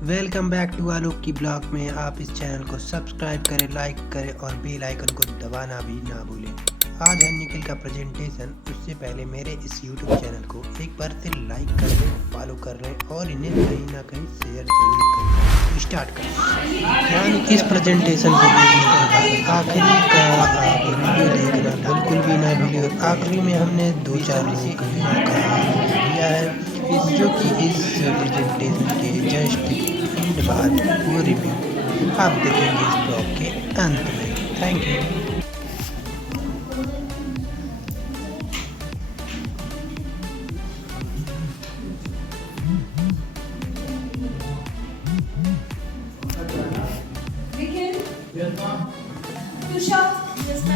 Welcome back to आलोक की blog में। आप इस चैनल को सब्सक्राइब करें, लाइक करें और बेल आइकन को दबाना भी ना भूलें। आज है निखिल का प्रेजेंटेशन। उससे पहले मेरे इस यूट्यूब चैनल को एक बार से लाइक कर लें, फॉलो कर लें और इन्हें कहीं ना कहीं शेयर जरूर करें। तो स्टार्ट करें। यानी इस प्रेजेंटेशन को देखने के बाद आखिरी का आप वीडियो देखना बिल्कुल भी ना भूलें। आखिरी में हमने 2-4 लोगों का दिया है जो कि इस प्रेजेंटेशन के जस्ट एंड बाद वो रिव्यू आप देखेंगे इस ब्लॉग के अंत में। Thank you.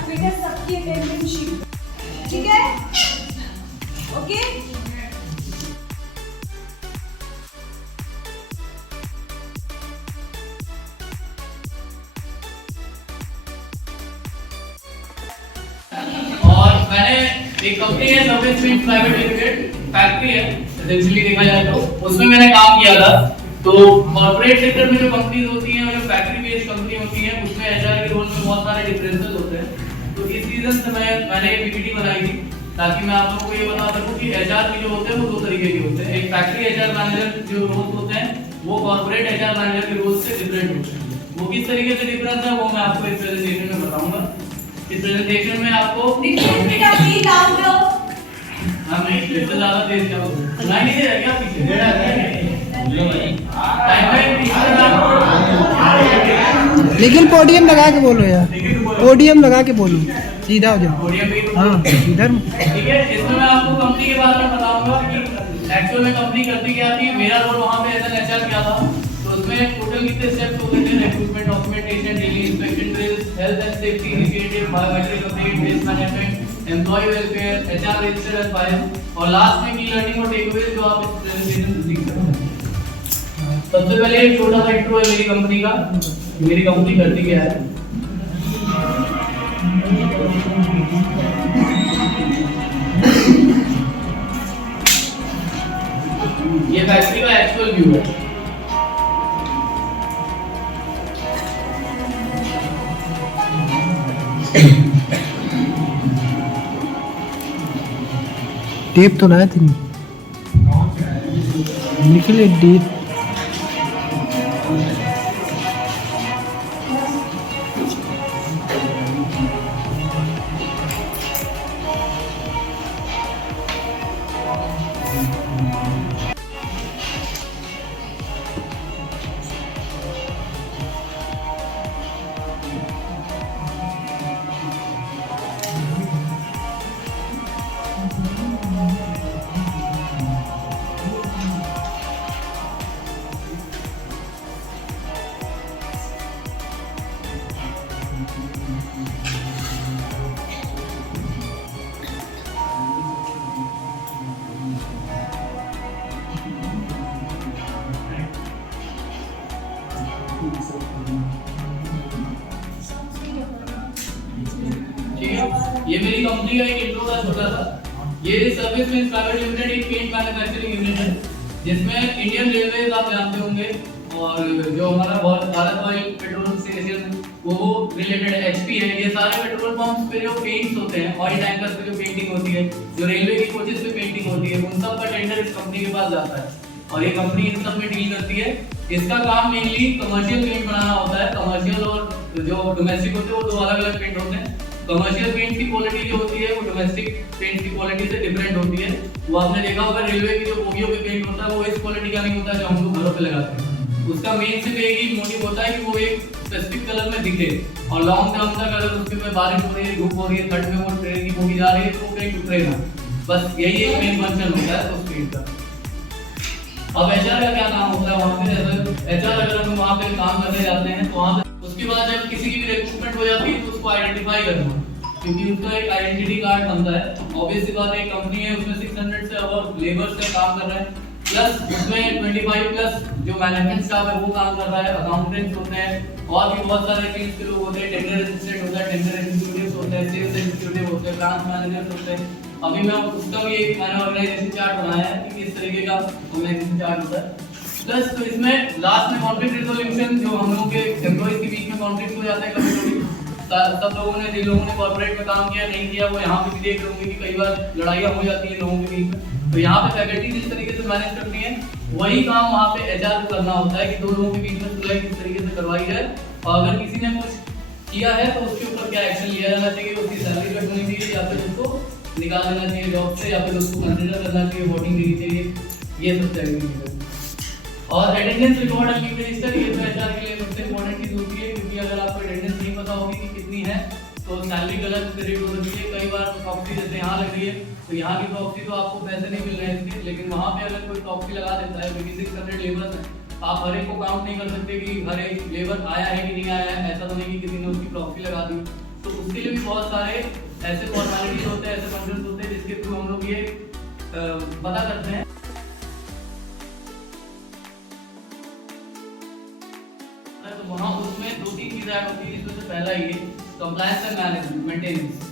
बेटा सबकी अटेंडेंस शीट ठीक है ओके। और मैंने एक कंपनी है service wind private limited, factory है एसेंशियली देखा जाए तो, उसमें मैंने काम किया था। तो कॉर्पोरेट सेक्टर में जो कंपनीज होती हैं और जो फैक्ट्री बेस्ड कंपनी होती हैं उसमें एचआर के रोल में बहुत सारे डिफरेंसेस होते हैं। तो इस रीजन से मैंने एक पीपीटी बनाई थी ताकि मैं आप लोगों को ये बता सकूं कि एचआर के जो होते हैं वो 2 तरीके के होते हैं। एक फैक्ट्री एचआर मैनेजर जो रोल होते हैं वो कॉर्पोरेट एचआर मैनेजर के रोल से डिफरेंट होते हैं। वो किस तरीके से डिफरेंस है वो मैं आपको इस प्रेजेंटेशन में बताऊंगा। इस प्रेजेंटेशन में आपको बेटा प्लीज लाउड करो। हम नहीं इससे ज्यादा तेज क्या हो नहीं दे रहा क्या पीछे दे रहा है लेकिन पोडियम लगा के बोलो यार, पोडियम लगा के बोलो, सीधा हो जाओ। हाँ इधर ठीक है। इसमें मैं आपको कंपनी के बारे में बताऊंगा कि एक्चुअल में कंपनी करती क्या थी। मेरा रोल वहां पे एज एन एचआर क्या था। तो उसमें टोटल कितने स्टेप्स होते थे? Recruitment, documentation, daily inspection drills, health and safety initiative, biometric update, waste management, employ welfare, HR register and file और लास्ट में की लर्निंग और टेकअवेज जो आप इस प्रेजेंटेशन में सीख सकते हैं। सबसे पहले एक छोटा सा इंट्रो है मेरी कंपनी का। मेरी कंपनी करती क्या है। ये फैक्ट्री का एक्चुअल व्यू है। टेप तो लाया थी निकले डेट। ये मेरी कंपनी का एक इंट्रो था छोटा सा। ये सर्विस विंड प्राइवेट लिमिटेड एक पेंट मैन्युफैक्चरिंग यूनिट है जिसमें इंडियन रेलवेज आप जानते होंगे और जो हमारा भारत ऑयल पेट्रोल स्टेशन वो रिलेटेड एचपी है। ये सारे पेट्रोल पंप्स पे जो पेंट्स होते हैं, ऑयल टैंकर्स पे जो पेंटिंग होती है, जो रेलवे की कोचेस पे पेंटिंग होती है, उन सब का टेंडर इस कंपनी के पास जाता है और ये कंपनी इन सब में डील करती है। इसका काम मेनली कमर्शियल पेंट बनाना होता है। कमर्शियल और जो डोमेस्टिक होते हैं वो 2 अलग-अलग पेंट होते हैं। कमर्शियल पेंट की क्वालिटी जो होती है वो डोमेस्टिक पेंट की क्वालिटी से डिफरेंट होती है। वो आपने देखा होगा रेलवे की जो बोगियों पे पेंट होता है वो इस क्वालिटी का नहीं होता जो हम लोग घरों पे लगाते हैं। उसका मेन सिर्फ एक ही मोटिव होता है कि वो एक स्पेसिफिक कलर में दिखे और लॉन्ग टर्म तक अगर उसके ऊपर बारिश हो रही है, धूप हो रही है, ठंड में वो ट्रेन की बोगी जा रही है तो वो पेंट उतरे ना। बस यही एक मेन फंक्शन होता है उस पेंट का। अब एचआर का क्या काम होता है वहां पे? एचआर अगर हम वहां पे काम करने जाते हैं तो वहां पे उसके बाद जब किसी की भी रिक्रूटमेंट हो जाती है तो उसको आइडेंटिफाई करना, क्योंकि उसका एक आइडेंटिटी कार्ड बनता है। ऑब्वियस सी बात है, एक कंपनी है उसमें 600 से अब लेबर से काम कर रहे हैं, प्लस उसमें 25 प्लस जो मैनेजमेंट स्टाफ है वो काम कर रहा है, अकाउंटेंट्स होते हैं और भी बहुत सारे टीम्स के लोग होते हैं, टेंडर असिस्टेंट होता है, टेंडर एग्जीक्यूटिव्स होते हैं, सेल्स एग्जीक्यूटिव होते हैं, ब्रांच मैनेजर्स होते हैं। अभी मैं उसका भी एक मैंने ऑर्गेनाइजेशन चार्ट बनाया है कि किस तरीके का ऑर्गेनाइजेशन चार्ट होता है। प्लस तो इसमें लास्ट में कॉन्फ्लिक्ट रिजोल्यूशन, जो हम लोगों के एम्प्लॉइज के बीच में कॉन्फ्लिक्ट हो जाता है कभी-कभी, सब लोगों ने, जिन लोगों ने कॉर्पोरेट में काम किया नहीं किया, वो यहाँ पे भी देख रहे होंगे कि कई बार लड़ाइयाँ हो जाती है लोगों के बीच में। तो यहाँ पे फैकल्टी जिस तरीके से मैनेज करती है, वही काम वहाँ पे एचआर को करना होता है कि दो लोगों के बीच में सुलह किस तरीके से करवाई जाए, और अगर किसी ने कुछ किया है तो उसके ऊपर क्या एक्शन लिया जाना चाहिए, उसकी सैलरी कट होनी चाहिए या फिर उसको निकाल देना चाहिए जॉब से, या फिर उसको कंसिडर करना चाहिए, वोटिंग देनी चाहिए, ये सब चाहिए। और attendance record and leave register, ये तो एचआर के लिए सबसे इंपॉर्टेंट चीज होती है, क्योंकि अगर आपको अटेंडेंस नहीं पता होगी कि कितनी है तो सैलरी गलत क्रेडिट हो सकती है। कई बार प्रॉक्सी जैसे यहाँ लग रही है, तो यहाँ की प्रॉक्सी तो आपको पैसे नहीं मिल रहे हैं इसके, लेकिन वहाँ पे अगर कोई प्रॉक्सी लगा देता है, क्योंकि 600 लेबर है, आप हर एक को काउंट नहीं कर सकते कि हर एक लेबर आया है कि नहीं आया है, ऐसा तो नहीं कि किसी ने उसकी प्रॉक्सी लगा दी। तो उसके लिए भी बहुत सारे ऐसे फॉर्मेलिटीज होते हैं, ऐसे फंक्शंस होते हैं जिसके थ्रू हम लोग ये पता करते हैं। तो वहाँ उसमें 2-3 चीजें ऐड होती है, जिसमें से पहला ये compliance and maintenance.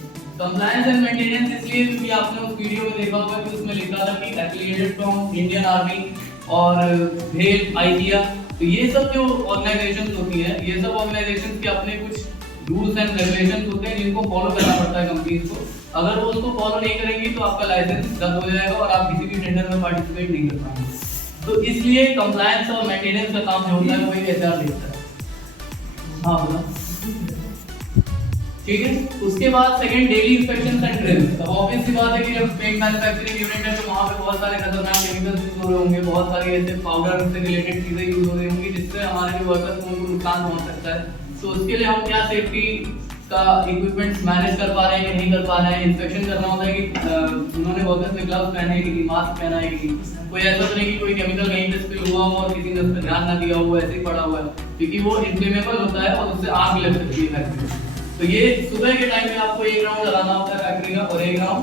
Compliance and maintenance इसलिए क्योंकि आपने उस वीडियो में देखा होगा कि उसमें लिखा था कि एफिलिएटेड फ्रॉम इंडियन आर्मी और भेल, आइडिया, तो ये सब जो ऑर्गेनाइजेशंस होती हैं, ये सब ऑर्गेनाइजेशंस के अपने कुछ रूल्स एंड रेगुलेशंस होते हैं जिनको फॉलो करना पड़ता है कंपनीज को। अगर वो उसको फॉलो नहीं करेंगी तो आपका लाइसेंस रद्द हो जाएगा और आप किसी भी टेंडर में पार्टिसिपेट नहीं कर पाएंगे। तो इसलिए कंप्लायंस और मेंटेनेंस का काम जो होता है वो एक एचआर देखता है। हाँ बोला, ठीक है। उसके बाद second, daily inspection and drills. अब ऑब्वियस सी बात है कि जब पेंट मैन्युफैक्चरिंग यूनिट है तो वहाँ पे बहुत सारे खतरनाक केमिकल्स यूज हो रहे होंगे, बहुत सारे ऐसे पाउडर से रिलेटेड चीजें यूज हो रही होंगी जिससे हमारे जो वर्कर्स को उनको नुकसान पहुंच सकता है। तो उसके लिए हम क्या सेफ्टी का इक्विपमेंट्स मैनेज कर पा रहे हैं कि नहीं कर पा रहे हैं, इंस्पेक्शन करना होता है कि उन्होंने वर्कर्स ने ग्लव्स पहने हैं कि मास्क पहना है कि कोई ऐसा तो नहीं कि कोई केमिकल कहीं पे स्पिल हुआ हो और किसी ने उस पर ध्यान ना दिया हो, ऐसे ही पड़ा हुआ है, क्योंकि वो इन्फ्लेमेबल होता है और उससे आग लग सकती है फैक्ट्री में। तो ये सुबह के टाइम में आपको एक राउंड लगाना होता है फैक्ट्री का और एक राउंड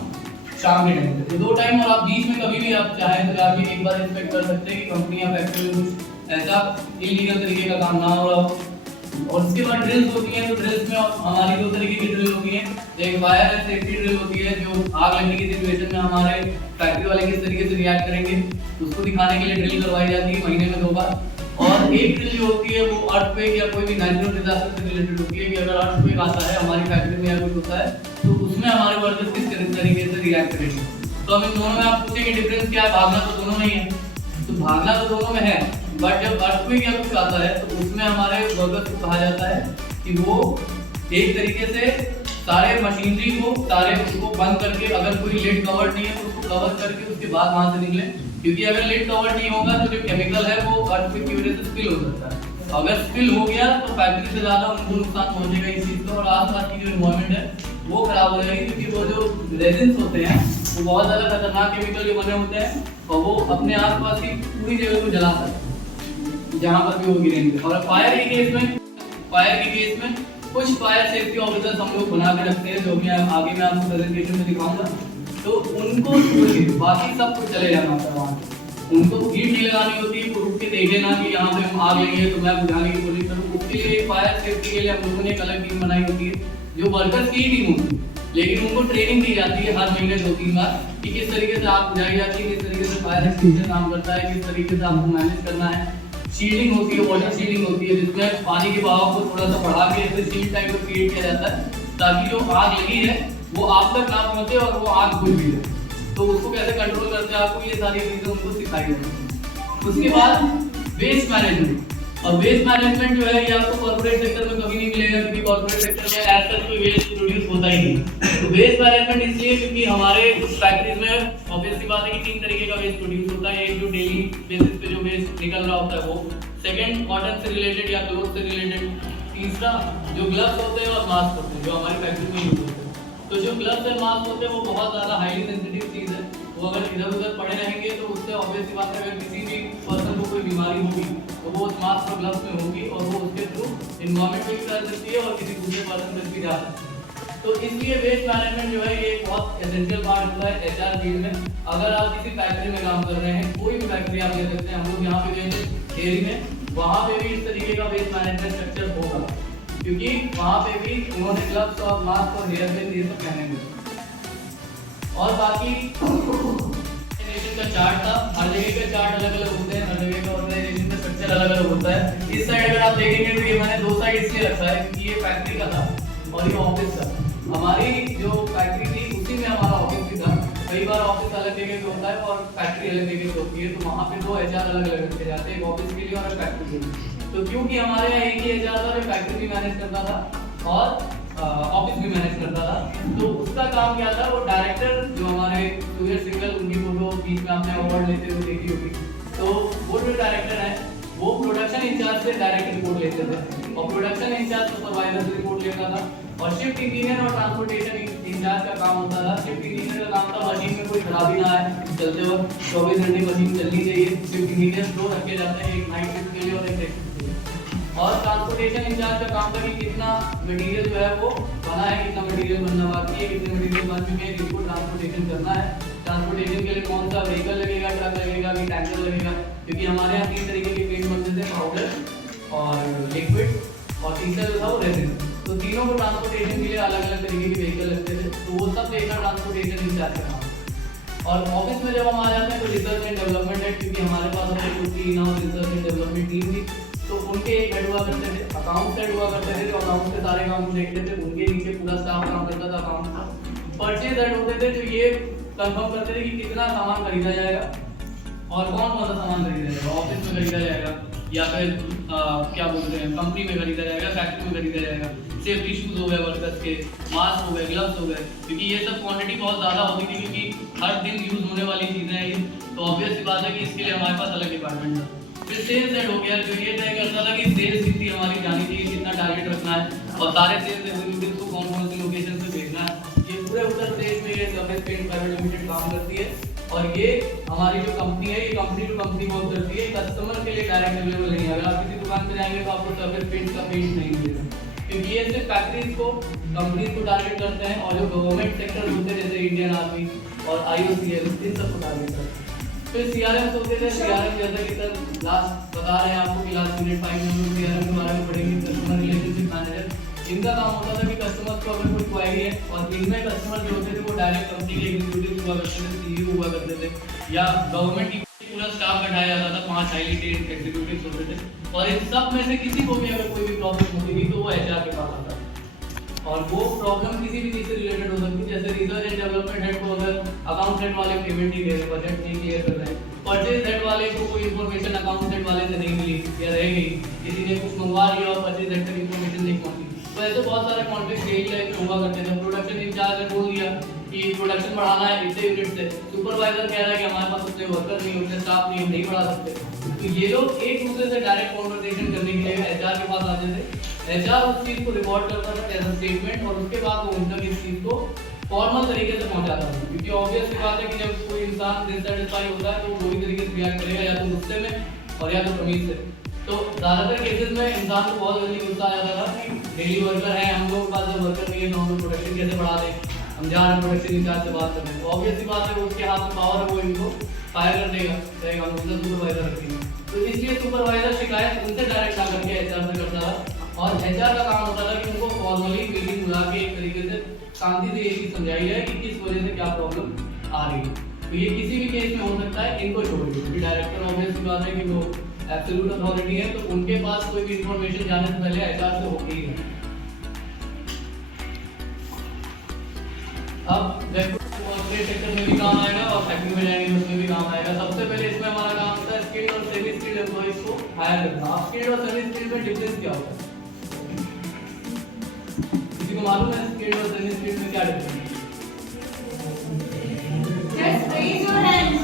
शाम के टाइम पे, तो 2 टाइम, और आप बीच में कभी भी आप चाहें तो जाके एक बार इंस्पेक्ट कर सकते हैं कि कंपनी या फैक्ट्री में कुछ ऐसा इलीगल तरीके का काम ना हो रहा हो। और उसके बाद ड्रिल्स होती हैं, तो ड्रिल्स में हमारी 2 तरीके की ड्रिल होती हैं। एक फायर एंड सेफ्टी ड्रिल होती है जो आग लगने की सिचुएशन में हमारे फैक्ट्री वाले किस तरीके से रिएक्ट करेंगे उसको दिखाने के लिए ड्रिल करवाई जाती है महीने में 2 बार। और एक ड्रिल जो होती है वो अर्थक्वेक या कोई भी नेचुरल डिजास्टर से रिलेटेड होती है कि अगर अर्थक्वेक आता है हमारी फैक्ट्री में या कुछ होता है तो उसमें हमारे वर्कर्स किस तरीके से रिएक्ट करेंगे। तो हम इन दोनों में आप पूछेंगे डिफरेंस क्या है, भागना तो दोनों में ही है, तो भागना तो दोनों में है, बट जब अर्थक्वेक या कुछ आता है तो उसमें हमारे वर्कर्स को कहा जाता है कि वो एक तरीके से सारे मशीनरी को, सारे उसको बंद करके, अगर कोई लिड कवर्ड नहीं है तो उसको कवर करके उसके बाद वहां से निकले, क्योंकि अगर लिड कवर्ड नहीं होगा तो जो केमिकल है वो अर्थक्वेक की वजह से स्पिल हो सकता है। अगर स्पिल हो गया तो फैक्ट्री से ज्यादा उनको नुकसान पहुंचेगा इस चीज को, और आसपास की जो एनवायरनमेंट है वो खराब हो जाएगी, क्योंकि वो जो रेजिन्स होते हैं वो बहुत ज्यादा खतरनाक केमिकल जो बने होते हैं और वो अपने आसपास की पूरी जगह को जला सकते हैं जहाँ पर भी वो गिरेंगे। और फायर के केस में कुछ फायर सेफ्टी ऑफिसर्स हम लोग बना के रखते हैं, जो भी आगे मैं आपको प्रेजेंटेशन में दिखाऊंगा। तो उनको छोड़ के बाकी सब कुछ चले जाना होता है वहाँ, उनको हीट नहीं लगानी होती है, रुक के देखे ना कि यहाँ पे हम आग लगी है तो मैं बुझाने की कोशिश करूँ। उसके लिए फायर सेफ्टी के लिए हम लोगों ने एक अलग टीम बनाई होती है जो वर्कर्स की ही टीम होती है, लेकिन उनको ट्रेनिंग दी जाती है हर महीने 2-3 बार कि किस तरीके से आग बुझाई जाती है, किस तरीके से फायर एक्सटिंग्विशर काम करता है, किस तरीके से आपको मैनेज करना है। शील्डिंग होती है, वाटर शील्डिंग होती है, जिसमें पानी के बहाव को थोड़ा सा बढ़ा के ऐसे शील्ड टाइप का क्रिएट किया जाता है ताकि जो आग लगी है वो आप तक ना पहुंचे और वो आग बुझ भी जाए। तो उसको कैसे कंट्रोल करते हैं आपको ये सारी चीजें उनको सिखाई जाती है। उसके बाद वेस्ट मैनेजमेंट, और वेस्ट मैनेजमेंट जो है ये आपको कॉर्पोरेट सेक्टर में कभी नहीं मिलेगा, क्योंकि कॉर्पोरेट सेक्टर में एज सच कोई वेस्ट प्रोड्यूस होता ही नहीं। तो वेस्ट मैनेजमेंट इसलिए क्योंकि हमारे कुछ फैक्ट्रीज में ऑब्वियस सी बात है कि 3 तरीके का वेस्ट प्रोड्यूस होता है। एक जो डेली बेसिस पे जो वेस्ट निकल रहा होता है वो, सेकंड कॉटन से रिलेटेड या क्लोथ से रिलेटेड, तीसरा जो ग्लव्स होते हैं और मास्क होते हैं जो हमारी फैक्ट्री में यूज होते हैं। तो जो ग्लव्स और मास्क होते हैं वो बहुत ज़्यादा हाईली सेंसिटिव चीज़ है, वो अगर इधर उधर पड़े रहेंगे तो उससे ऑब्वियस सी बात है अगर किसी भी पर्सन को कोई बीमारी होगी तो वो उस मास्क और ग्लव्स में होगी और वो उसके थ्रू इन्वायरमेंट में भी कर सकती है और किसी दूसरे पर्सन तक भी जा सकती है। तो इसलिए वेस्ट मैनेजमेंट जो है ये बहुत एसेंशियल पार्ट होता है एचआर फील्ड में। अगर आप किसी फैक्ट्री में काम कर रहे हैं, कोई भी फैक्ट्री आप ले सकते हैं, हम लोग यहाँ पे गए थे एरी में, वहाँ पे भी इस तरीके का वेस्ट मैनेजमेंट स्ट्रक्चर होगा, क्योंकि वहाँ पे भी उन्होंने ग्लव्स और मास्क और हेयर बेल्ट ये सब पहने हुए। और बाकी का चार्ट था, हर जगह का चार्ट अलग अलग होते हैं, हर जगह का ऑर्गेनाइजेशन स्ट्रक्चर अलग अलग होता है। इस साइड अगर आप देखेंगे तो ये मैंने 2 साइड इसलिए रखा है क्योंकि ये फैक्ट्री का था और ये ऑफिस था। हमारी जो फैक्ट्री थी उसी में हमारा ऑफिस भी था। कई बार ऑफिस अलग जगह पे होता है और फैक्ट्री अलग जगह पे होती है, तो वहाँ पे 2 HR अलग अलग रखे जाते हैं, एक ऑफिस के लिए और एक फैक्ट्री के लिए। तो क्योंकि हमारे यहाँ एक ही HR था जो फैक्ट्री भी मैनेज करता था और ऑफिस भी मैनेज करता था, तो उसका काम क्या था, वो डायरेक्टर जो हमारे सूर्य सिंगल, उनकी फोटो बीच में आपने अवार्ड लेते हुए देखी होगी, तो वो जो डायरेक्टर है वो प्रोडक्शन इंचार्ज से डायरेक्ट रिपोर्ट लेते थे और प्रोडक्शन इंचार्ज सुपरवाइजर से रिपोर्ट लेता था। और शिफ्ट इंजीनियर और ट्रांसपोर्टेशन इंचार्ज का काम होता था। शिफ्ट इंजीनियर का काम था मशीन में कोई खराबी ना आए, चलते वक्त 24 घंटे मशीन चलनी चाहिए। शिफ्ट इंजीनियर 2 रखे जाते हैं, एक नाइट शिफ्ट के लिए और एक डे शिफ्ट के लिए। और ट्रांसपोर्टेशन इंचार्ज का काम था कि कितना मटेरियल जो है वो बना है, कितना मटेरियल बनना बाकी है, कितने मटेरियल बन चुके हैं, किसको ट्रांसपोर्टेशन करना है, ट्रांसपोर्टेशन के लिए कौन सा व्हीकल लगेगा, ट्रक लगेगा कि टैंकर लगेगा, क्योंकि हमारे यहाँ 3 तरीके के पेंट बनते थे, पाउडर और लिक्विड और तीसरा जो था वो रेजिन। तो तीनों को ट्रांसपोर्टेशन के लिए अलग अलग तरीके के व्हीकल लगते थे, तो वो सब देखना ट्रांसपोर्टेशन इंचार्ज का काम। और ऑफिस में जब हम आ जाते हैं तो रिसर्च एंड डेवलपमेंट है, क्योंकि हमारे पास अपनी खुद की in house research and development team थी, तो उनके एक हेड हुआ करते थे, अकाउंट हेड हुआ करते थे, जो अकाउंट के सारे काम देखते थे, उनके नीचे पूरा स्टाफ काम करता था अकाउंट का। परचेज हेड होते थे जो ये कंफर्म करते थे कि कितना सामान खरीदा जाएगा और कौन कौन सा सामान खरीदा जाएगा, ऑफिस में खरीदा जाएगा या फिर क्या बोलते हैं कंपनी में खरीदा जाएगा, फैक्ट्री में खरीदा जाएगा, सेफ्टी शूज हो गए वर्कर्स के, मास्क हो गए, ग्लव्स हो गए, क्योंकि ये सब क्वांटिटी बहुत ज़्यादा होती थी, क्योंकि हर दिन यूज़ होने वाली चीज़ें हैं ये, तो ऑब्वियस सी बात है कि इसके लिए हमारे पास अलग डिपार्टमेंट था। फिर सेल्स हेड हो गया जो ये तय करता था कि सेल्स कितनी हमारी जानी चाहिए, कितना टारगेट रखना है और सारे सेल्स एग्जीक्यूटिव को कौन कौन सी लोकेशन से भेजना है। ये पूरे उत्तर प्रदेश में ये सर्विस पेंट प्राइवेट लिमिटेड काम करती है और ये हमारी जो कंपनी है, ये कंपनी टू कंपनी वर्क करती है, कस्टमर के लिए डायरेक्ट अवेलेबल नहीं है। अगर आप किसी दुकान पे जाएंगे तो आपको सर्विस पेंट का पेंट नहीं मिलेगा, क्योंकि ये सिर्फ फैक्ट्रीज को, कंपनीज को टारगेट करते हैं और जो गवर्नमेंट सेक्टर होते हैं जैसे इंडियन आर्मी और IOCL, इन सबको टारगेट करते हैं। फिर CRM होते थे, CRM जैसा कि सर लास्ट बता रहे हैं आपको कि लास्ट यूनिट 5 में हम CRM के बारे में पढ़ेंगे, कस्टमर रिलेशनशिप मैनेजर। इनका काम होता था कि कस्टमर को अगर कोई क्वायरी है और इनमें कस्टमर जो होते थे वो डायरेक्ट कंपनी के एग्जीक्यूटिव हुआ करते थे, CEO हुआ करते थे, या गवर्नमेंट की पूरा स्टाफ बैठाया जाता था, 5 हाईली ट्रेन्ड एग्जीक्यूटिव्स होते थे और इन सब में से किसी को भी अगर कोई भी प्रॉब्लम होती थी तो वो HR के पास आता था। और वो प्रॉब्लम किसी भी चीज़ से रिलेटेड हो सकती है, जैसे रिसर्च एंड डेवलपमेंट हेड को अगर अकाउंट हेड वाले पेमेंट नहीं दे रहे, बजट नहीं क्लियर कर रहे हैं, परचेज हेड वाले को कोई इन्फॉर्मेशन अकाउंट हेड वाले से नहीं मिली या रह गई, किसी ने कुछ मंगवा लिया और परचेज हेड तक इन्फॉर्मेशन नहीं पहुंची, तो ऐसे बहुत सारे कॉन्फ्लिक्ट यही टाइप के हुआ करते थे। प्रोडक्शन इंचार्ज ने बोल दिया कि प्रोडक्शन बढ़ाना है इतने यूनिट से, सुपरवाइजर कह रहा है कि हमारे पास उतने वर्कर नहीं, उतने स्टाफ नहीं, हम नहीं बढ़ा सकते, तो ये लोग एक दूसरे से डायरेक्ट कॉन्वर्सेशन करने के लिए HR के पास आते थे। HR उस चीज़ को रिकॉर्ड करता था एज अ स्टेटमेंट और उसके बाद वो उन तक इस चीज़ को फॉर्मल तरीके से पहुंचाता था, क्योंकि ऑब्वियस सी बात है कि जब कोई इंसान डिससैटिस्फाई होता है तो वो वही तरीके से रिएक्ट करेगा, या तो गुस्से में और या तो तमीज से। तो ज़्यादातर केसेस में इंसान को बहुत जल्दी गुस्सा आ जाता था कि डेली वर्कर है, हम लोग के पास जब वर्कर नहीं है तो हम लोग प्रोडक्शन कैसे बढ़ा दें, हम जा रहे हैं प्रोडक्शन इंचार्ज से बात करने, तो ऑब्वियस सी बात है कि उसके हाथ में पावर है, वो इनको फायर कर देगा, चाहे हम उसका सुपरवाइजर रखेंगे। तो इसलिए सुपरवाइजर शिकायत उनसे डायरेक्ट ना करके HR से करता था और HR का काम होता था कि उनको फॉर्मली मीटिंग बुला के एक तरीके से शांति से ये चीज़ समझाई जाए कि किस वजह से क्या प्रॉब्लम आ रही है। तो ये किसी भी केस में हो सकता है, इनको छोड़िए, क्योंकि डायरेक्टर ऑब्वियस सी बात है कि वो एब्सोल्यूट अथॉरिटी है, तो उनके पास कोई भी इंफॉर्मेशन जाने से पहले HR से होती ही है। अब कॉर्पोरेट सेक्टर में भी काम आएगा और फैक्ट्री में जाएंगे उसमें भी काम आएगा। सबसे पहले इसमें हमारा काम होता है स्किल्ड और सेमी स्किल्ड एम्प्लॉइज को हायर करना। आप स्किल्ड और सेमी स्किल्ड में डिफरेंस क्या होता है, किसी को मालूम है स्किल्ड और सेमी स्किल्ड में क्या डिफरेंस है? Just raise your hands.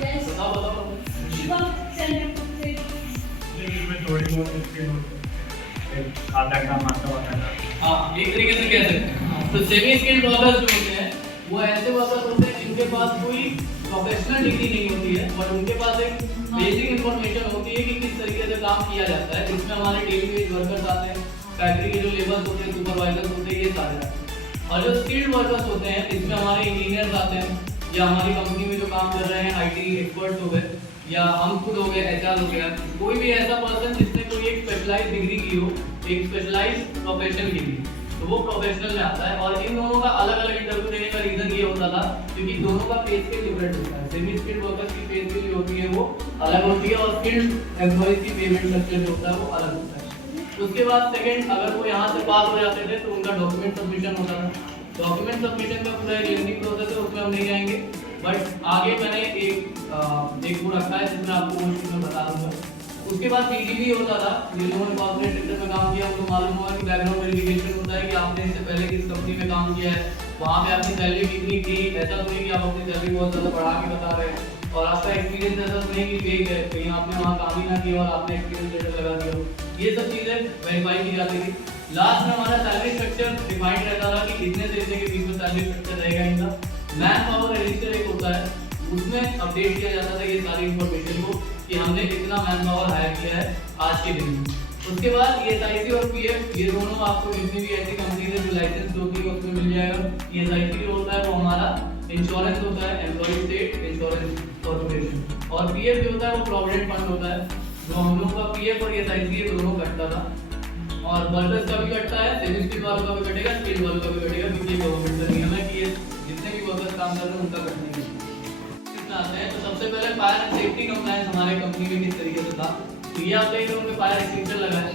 Yes. बताओ। Shivam, tell me to say. इसमें थोड़ी बहुत स्किल आधा काम आता है। हाँ, एक तरीके से कह सकते हैं। तो सेमी स्किल्ड वर्कर्स जो होते हैं वो ऐसे वर्कर्स होते हैं जिनके पास कोई प्रोफेशनल डिग्री नहीं होती है, और उनके पास एक बेसिक इन्फॉर्मेशन होती है कि किस तरीके से काम किया जाता है। इसमें हमारे डेली वेज वर्कर्स आते हैं, फैक्ट्री के जो लेबर्स होते हैं, सुपरवाइजर्स होते हैं, ये सारे आते हैं। और जो स्किल्ड वर्कर्स होते हैं इसमें हमारे इंजीनियर्स आते हैं, या हमारी कंपनी में जो काम कर रहे हैं IT एक्सपर्ट्स हो गए, या हम खुद हो गए, HR हो गया, कोई भी ऐसा पर्सन जिसने कोई एक स्पेशलाइज डिग्री की हो, एक स्पेशलाइज प्रोफेशन की हो। तो वो प्रोफेशनल में आता है। और इन दोनों का अलग अलग इंटरव्यू देने का रीजन ये होता था क्योंकि दोनों का पे स्केल डिफरेंट होता है। सेमी स्किल्ड वर्कर्स की पे स्केल जो होती है वो अलग होती है और स्किल्ड एम्प्लॉइज की पेमेंट स्ट्रक्चर जो होता है वो अलग होता है। उसके बाद सेकंड, अगर वो यहाँ से पास हो जाते थे तो उनका डॉक्यूमेंट सबमिशन होता था। डॉक्यूमेंट सबमिशन का पूरा एक लेंथी प्रोसेस है, उसमें हम नहीं जाएंगे, बट आगे मैंने एक वो रखा है जिसमें आपको वो चीज़ मैं बता दूंगा। उसके बाद पीजीबी होता था, जिन लोगों ने कॉर्पोरेट सेक्टर में काम किया उनको मालूम होगा कि बैकग्राउंड वेरिफिकेशन होता है कि आपने इससे पहले किस कंपनी में काम किया है, वहाँ पे आपकी सैलरी कितनी थी। ऐसा तो नहीं कि आप अपनी सैलरी बहुत ज़्यादा बढ़ा के बता रहे हैं और आपका एक्सपीरियंस ऐसा तो नहीं कि फेक है, कहीं आपने वहाँ काम ही ना किया और आपने एक्सपीरियंस लेटर लगा दिया। ये सब चीज़ें वेरीफाई की जाती थी। लास्ट में हमारा सैलरी स्ट्रक्चर डिफाइंड रहता था कि इतने से इतने के बीच में सैलरी स्ट्रक्चर रहेगा इनका। मैन पावर रजिस्टर एक होता है, उसमें अपडेट किया जाता था ये सारी इंफॉर्मेशन को कि हमने कितना मैन पावर हायर किया है आज के दिन में। उसके बाद ESIC और PF, ये दोनों आपको जितनी भी ऐसी कंपनी है जो लाइसेंस होती है उसमें मिल जाएगा। ESIC जो होता है वो हमारा इंश्योरेंस होता है, एम्प्लॉय स्टेट इंश्योरेंस कॉर्पोरेशन, और PF जो होता है वो प्रोविडेंट फंड होता है। जो हम लोगों का PF और ESIC ये दोनों कटता था, और वर्कर्स का भी कटता है, सेमी स्किल्ड वालों का भी कटेगा, स्किल्ड वालों का भी कटेगा, क्योंकि गवर्नमेंट का नियम है कि ये जितने भी वर्कर्स काम कर रहे हैं उनका कटने है। आते हैं तो सबसे पहले फायर एंड सेफ्टी कंप्लायंस हमारे कंपनी में किस तरीके से था। तो ये आप देख रहे होंगे फायर एक्सटिंग्विशर लगा है,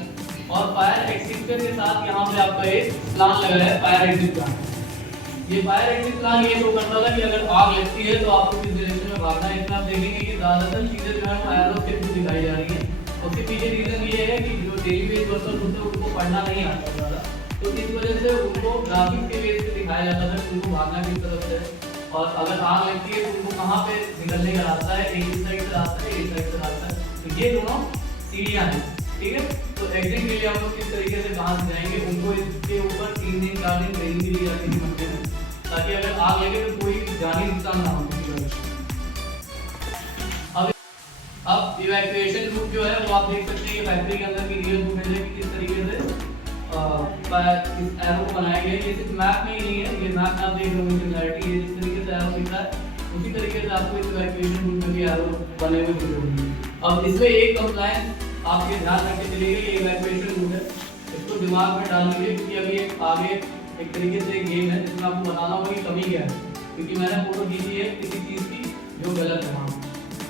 और फायर एक्सटिंग्विशर के साथ यहाँ पे आपका एक प्लान लगा है, फायर एग्जिट प्लान। ये फायर एग्जिट प्लान ये शो करता था कि अगर आग लगती है तो आपको किस डायरेक्शन में भागना है। इसमें आप देखेंगे कि ज्यादातर चीजें जो है वो एरोस के थ्रू दिखाई जा रही है। उसके पीछे रीजन ये है कि जो डेली बेस वर्कर्स होते हैं उनको पढ़ना नहीं आता ज़्यादा, तो इस वजह से उनको ग्राफिक्स के बेस पे दिखाया जाता था कि उनको भागना किस तरफ से है, और अगर आग लगती है तो उनको कहाँ पे निकलने का रास्ता है, एक इस साइड से रास्ता है, एक साइड से रास्ता है। तो ये दोनों सीढ़ियाँ हैं, ठीक है। तो एग्जिट के लिए हम लोग किस तरीके से कहाँ से जाएंगे, उनको इसके ऊपर 3 दिन 4 दिन ट्रेनिंग के लिए जाती है, ताकि अगर आग लगे तो कोई जानी नुकसान ना हो किसी वजह से। अब इवैक्यूएशन रूट जो है वो आप देख सकते हैं, ये फैक्ट्री के अंदर की रियल फुटेज है कि किस तरीके से इस एरो को बनाया गया है। ये सिर्फ मैप में ही नहीं है, ये मैप आप देख रहे होंगे सिमिलरिटी है, जिस तरीके से एरो दिख रहा है उसी तरीके से आपको इस इवैक्यूएशन रूट में भी एरो बने हुए दिख रहे होंगे। अब इसमें एक कंप्लायंस आप ये ध्यान रख के चलिएगा, ये इवैक्यूएशन रूट है, इसको दिमाग में डाल लीजिए, क्योंकि अभी एक आगे एक तरीके से गेम है जिसमें आपको बताना होगा कि कमी क्या है, क्योंकि मैंने फोटो खींची है किसी चीज़ की जो गलत है वहाँ।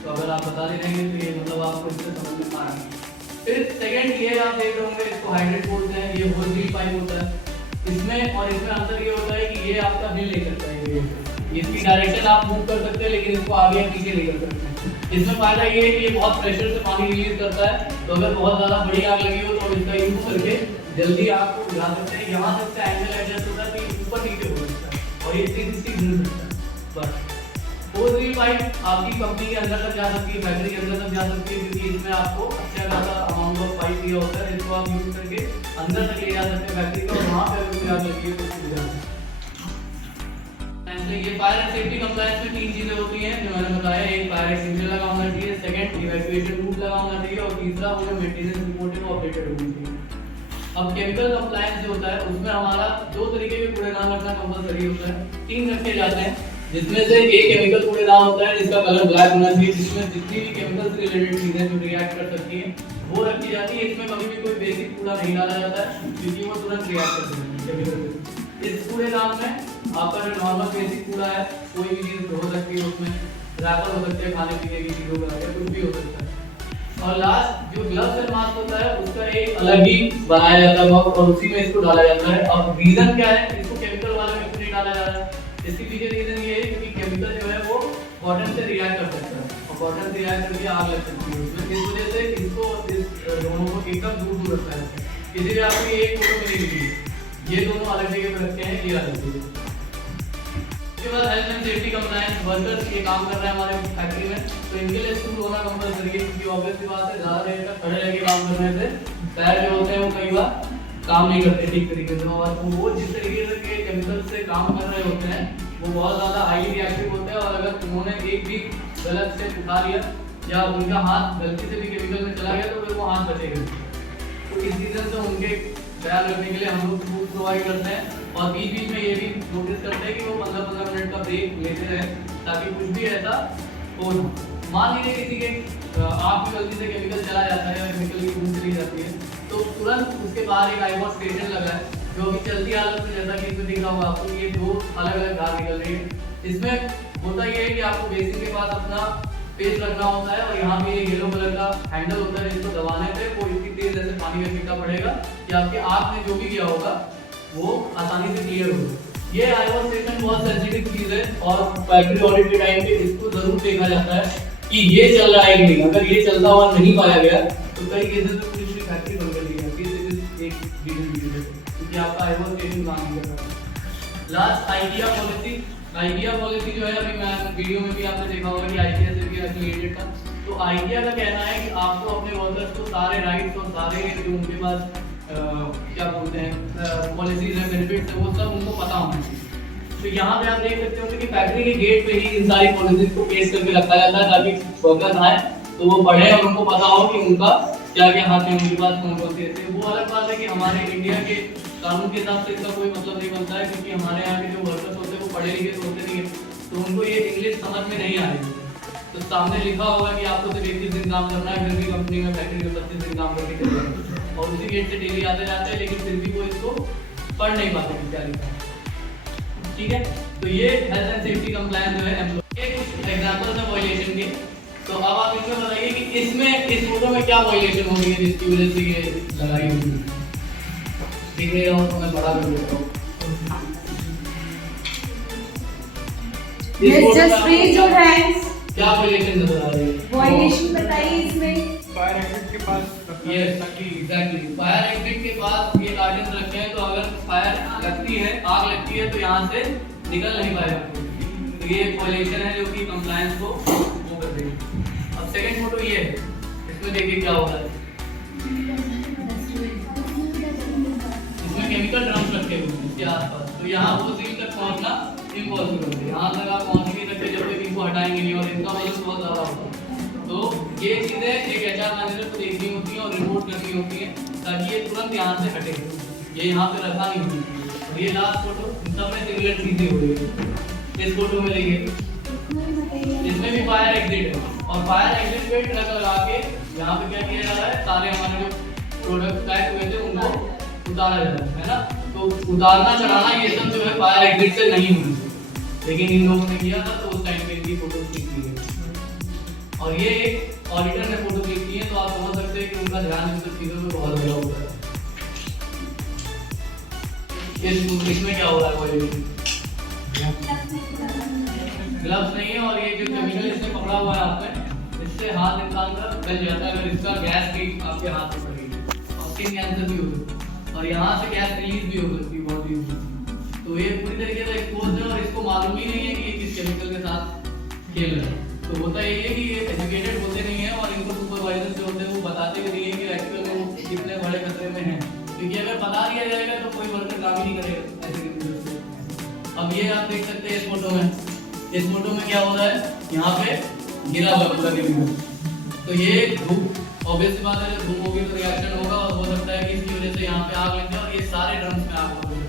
तो अगर आप बता दे रहेंगे तो ये मतलब आपको इससे समझ में आ रहा है। फिर सेकंड ये आप देख रहे होंगे, इसको हाइड्रेट बोलते हैं, ये होल व्हील पाइप होता है इसमें, और इसमें अंतर ये होता है कि ये आपका बिल ले सकता है, इसकी डायरेक्शन आप मूव कर सकते हैं लेकिन इसको आगे या पीछे नहीं कर सकते। इसमें फायदा ये है कि ये बहुत प्रेशर से पानी रिलीज करता है, तो अगर बहुत ज़्यादा बड़ी आग लगी हो तो इसका यूज करके जल्दी आग को बुझा सकते हैं। यहाँ से इसका एंगल एडजस्ट होता है कि ऊपर नीचे हो सकता है और ये 360 घूम सकता है। बस होल व्हील पाइप आपकी कंपनी के अंदर तक जा सकती है, फैक्ट्री के अंदर तक जा सकती है, क्योंकि इसमें आपको अच्छा खासा अमाउंट ऑफ पाइप दिया होता है, जिसको आप यूज करके अंदर तक ले जा सकते हैं फैक्ट्री का, और वहाँ पे अगर कोई आग लगी है तो उसको बुझा सकते हैं। ये फायर एंड सेफ्टी कंप्लायंस में 3 चीजें होती हैं जो मैंने बताया, एक फायर एक्सटिंग्विशर लगा होना चाहिए, सेकंड इवैक्यूएशन रूट लगा होना चाहिए, और तीसरा वो जो मेंटेनेंस रिपोर्ट है वो अपडेटेड होनी चाहिए। अब केमिकल कंप्लायंस जो होता है उसमें हमारा 2 तरीके के कूड़ेदान रखना कंपलसरी होता है, 3 रखे जाते हैं, जिसमें से एक केमिकल कूड़ेदान होता है जिसका कलर ब्लैक होना चाहिए, जिसमें जितनी भी केमिकल से रिलेटेड चीजें जो रिएक्ट कर सकती हैं वो रखी जाती है। इसमें कभी भी कोई बेसिक कूड़ा नहीं डाला जाता है, क्योंकि वो तुरंत रिएक्ट कर सकते हैं केमिकल से। इस कूड़ेदान में आपका जो नॉर्मल बेसिक कूड़ा है, कोई भी चीज़ हो सकती है, उसमें रैपर हो सकते हैं, खाने पीने की चीज़ों का या कुछ भी हो सकता है। और लास्ट जो ग्लव्स एंड मास्क होता है उसका एक अलग ही बनाया जाता है बॉक्स, और उसी में इसको डाला जाता है। अब रीजन क्या है इसको केमिकल वाले में नहीं डाला जा रहा है, इसके पीछे रीजन ये है क्योंकि केमिकल जो है वो कॉटन से रिएक्ट कर सकता है, और कॉटन से रिएक्ट करके आग लग सकती है उसमें, इस वजह से इसको इस दोनों को एकदम दूर दूर रखना है। इसीलिए आपको ये एक फोटो में नहीं दिखी, ये दोनों अलग जगह पे रखे हैं, ये अलग जगह। उसके बाद health and safety compliance workers ये काम कर रहे हैं हमारे फैक्ट्री में, तो इनके लिए स्कूल होना कंपलसरी है, क्योंकि ऑब्वियस सी बात है ज़्यादा देर तक खड़े रह के काम करने से पैर जो होते हैं वो कई बार काम नहीं करते ठीक तरीके से, और वो जिस तरीके से केमिकल से काम कर रहे होते हैं वो बहुत ज़्यादा हाईली रिएक्टिव होते हैं, और अगर उन्होंने एक भी गलत स्टेप उठा लिया या उनका हाथ गलती से भी केमिकल में चला गया तो फिर वो हाथ बचेगा। तो इस रीज़न से उनके ख्याल रखने के लिए हम लोग फूड प्रोवाइड करते हैं, और बीच बीच में ये भी नोटिस करते हैं कि वो 15-15 मिनट का ब्रेक लेते रहें, ताकि कुछ भी ऐसा हो। मान लीजिए किसी के आँख में गलती से केमिकल चला जाता है या केमिकल की बूंद चली जाती है, तो तुरंत उसके बाहर एक आईवॉश स्टेशन लगा है, जो भी चलती हालत में जैसा कि इसमें दिखा होगा आपको ये दो अलग अलग धार निकल रही है। इसमें होता ये है कि आपको बेसिन के पास अपना पेज रखना होता है और यहाँ पे ये येलो कलर का हैंडल होता है जिसको दबाने पे वो इतनी तेज ऐसे पानी का छिड़का पड़ेगा कि आपके आँख में जो भी गया होगा वो आसानी से क्लियर होगा। ये आईओ स्टेशन बहुत सेंसिटिव चीज है और फैक्ट्री ऑडिट के टाइम पे इसको जरूर देखा जाता है कि ये चल रहा है कि नहीं। अगर ये चलता हुआ नहीं पाया गया तो कई केसेस में पुलिस की फैक्ट्री बंद कर दी जाती है। एक रीजन क्योंकि आपका आईओ स्टेशन काम नहीं कर रहा। Last idea policy. Idea policy जो है अभी मैं वीडियो में भी आपने देखा होगा कि आइडिया से भी एफिलिएटेड था। तो आइडिया का कहना है कि आपको अपने वर्कर्स को सारे राइट्स और सारे जो उनके पास क्या बोलते हैं पॉलिसीज है बेनिफिट्स है वो सब उनको पता होना चाहिए। तो यहाँ पे आप देख सकते हो कि फैक्ट्री के गेट पे ही इन सारी पॉलिसीज को पेश करके रखा जाता है ताकि वर्कर्स आए तो वो पढ़े और उनको पता हो कि उनका क्या क्या हाथ है, उनके पास कौन कौन से थे। वो अलग बात है कि हमारे इंडिया के कानून के हिसाब से इसका कोई मतलब नहीं बनता है क्योंकि हमारे यहाँ के जो वर्कर्स होते हैं वो पढ़े लिखे होते नहीं है तो उनको ये इंग्लिश समझ में नहीं आएगी। तो सामने लिखा होगा कि आपको सिर्फ 21 दिन काम करना है, फिर भी कंपनी में फैक्ट्री में 25 दिन काम करके चले जाते और उसी गेट से डेली आते जाते हैं लेकिन फिर भी वो इसको पढ़ नहीं पाते कि क्या लिखा है। ठीक है, तो ये हेल्थ एंड सेफ्टी कंप्लायंस जो है एम्प्लॉय के कुछ एग्जांपल्स है वायलेशन के। तो अब आप इसमें बताइए कि इसमें इस फोटो में क्या वायलेशन हो रही है जिसकी वजह से ये लगाई हुई है। दिख नहीं रहा हूँ तो मैं बड़ा कर देता हूँ। Let's just raise your hands. क्या वायलेशन नजर आ रही है? Violation बताइए इसमें। फायर एक्सिट के पास यस एग्जैक्टली फायर एग्जिट के पास ये गार्डन रखे हैं तो अगर फायर लगती है आग लगती है तो यहाँ से निकल नहीं पाएगा। तो ये वायलेशन है जो कि कंप्लायंस को वो कर रही है। अब सेकंड फोटो ये है, इसमें देखिए क्या हो रहा है। इसमें केमिकल ड्रम्स रखे हुए हैं इसके आसपास तो यहाँ वो सील तक पहुँचना इम्पॉसिबल है। यहाँ तक आप पहुँच नहीं सकते जब तक इनको हटाएंगे नहीं और इनका वजन बहुत ज़्यादा होता है। तो ये चीज़ें एक एचआर मैनेजर को देखनी होती हैं और रिपोर्ट करनी होती है ताकि ये तुरंत यहाँ से हटे। ये यहाँ पे रखा नहीं होती। और ये लास्ट फोटो इन सब में सिमिलर चीज़ें हो रही है। इस फोटो में देखिए इसमें भी फायर एग्जिट है और फायर एग्जिट पे ट्रक लगा के यहाँ पे क्या किया जा रहा है, सारे हमारे जो प्रोडक्ट पैक हुए थे उनको उतारा जा रहा है ना। तो उतारना चढ़ाना ये सब जो है फायर एग्जिट से नहीं हुई लेकिन इन लोगों ने किया था तो उस टाइम पे इनकी फोटो क्लिक की गई। और ये एक ऑडिटर ने फोटो क्लिक की है तो आप समझ सकते हैं कि उनका ध्यान इन सब चीज़ों पे बहुत ज़्यादा होता है। इसमें क्या हो रहा है वायलेशन? ग्लव्स नहीं है और ये जो केमिकल इसने पकड़ा हुआ है हाथ में इससे हाथ इंसान का गल जाता है अगर इसका गैस लीक आपके हाथ में पड़ेगी और स्किन कैंसर भी हो सकता है और यहाँ से गैस रिलीज भी हो सकती है बहुत ईजी। तो ये पूरी तरीके से एक्सपोज है और इसको मालूम ही नहीं है कि ये किस केमिकल के साथ खेल रहा है। तो होता यही है कि ये एजुकेटेड होते नहीं है और इनको सुपरवाइजर जो होते हैं वो बताते भी नहीं है कि एक्चुअल में वो कितने बड़े खतरे में हैं क्योंकि अगर बता दिया जाएगा तो कोई वर्कर काम ही नहीं करेगा ऐसे केमिकल से। अब ये आप देख सकते हैं इस फोटो में, इस फोटो में क्या हो रहा है, यहाँ पे गिरा हुआ पूरा केमिकल। तो ये धूप ऑब्वियस बात है, जब धूप होगी तो रिएक्शन होगा और हो सकता है कि इसकी वजह से यहाँ पे आग लग जाए और ये सारे ड्रम्स में आग लग जाए।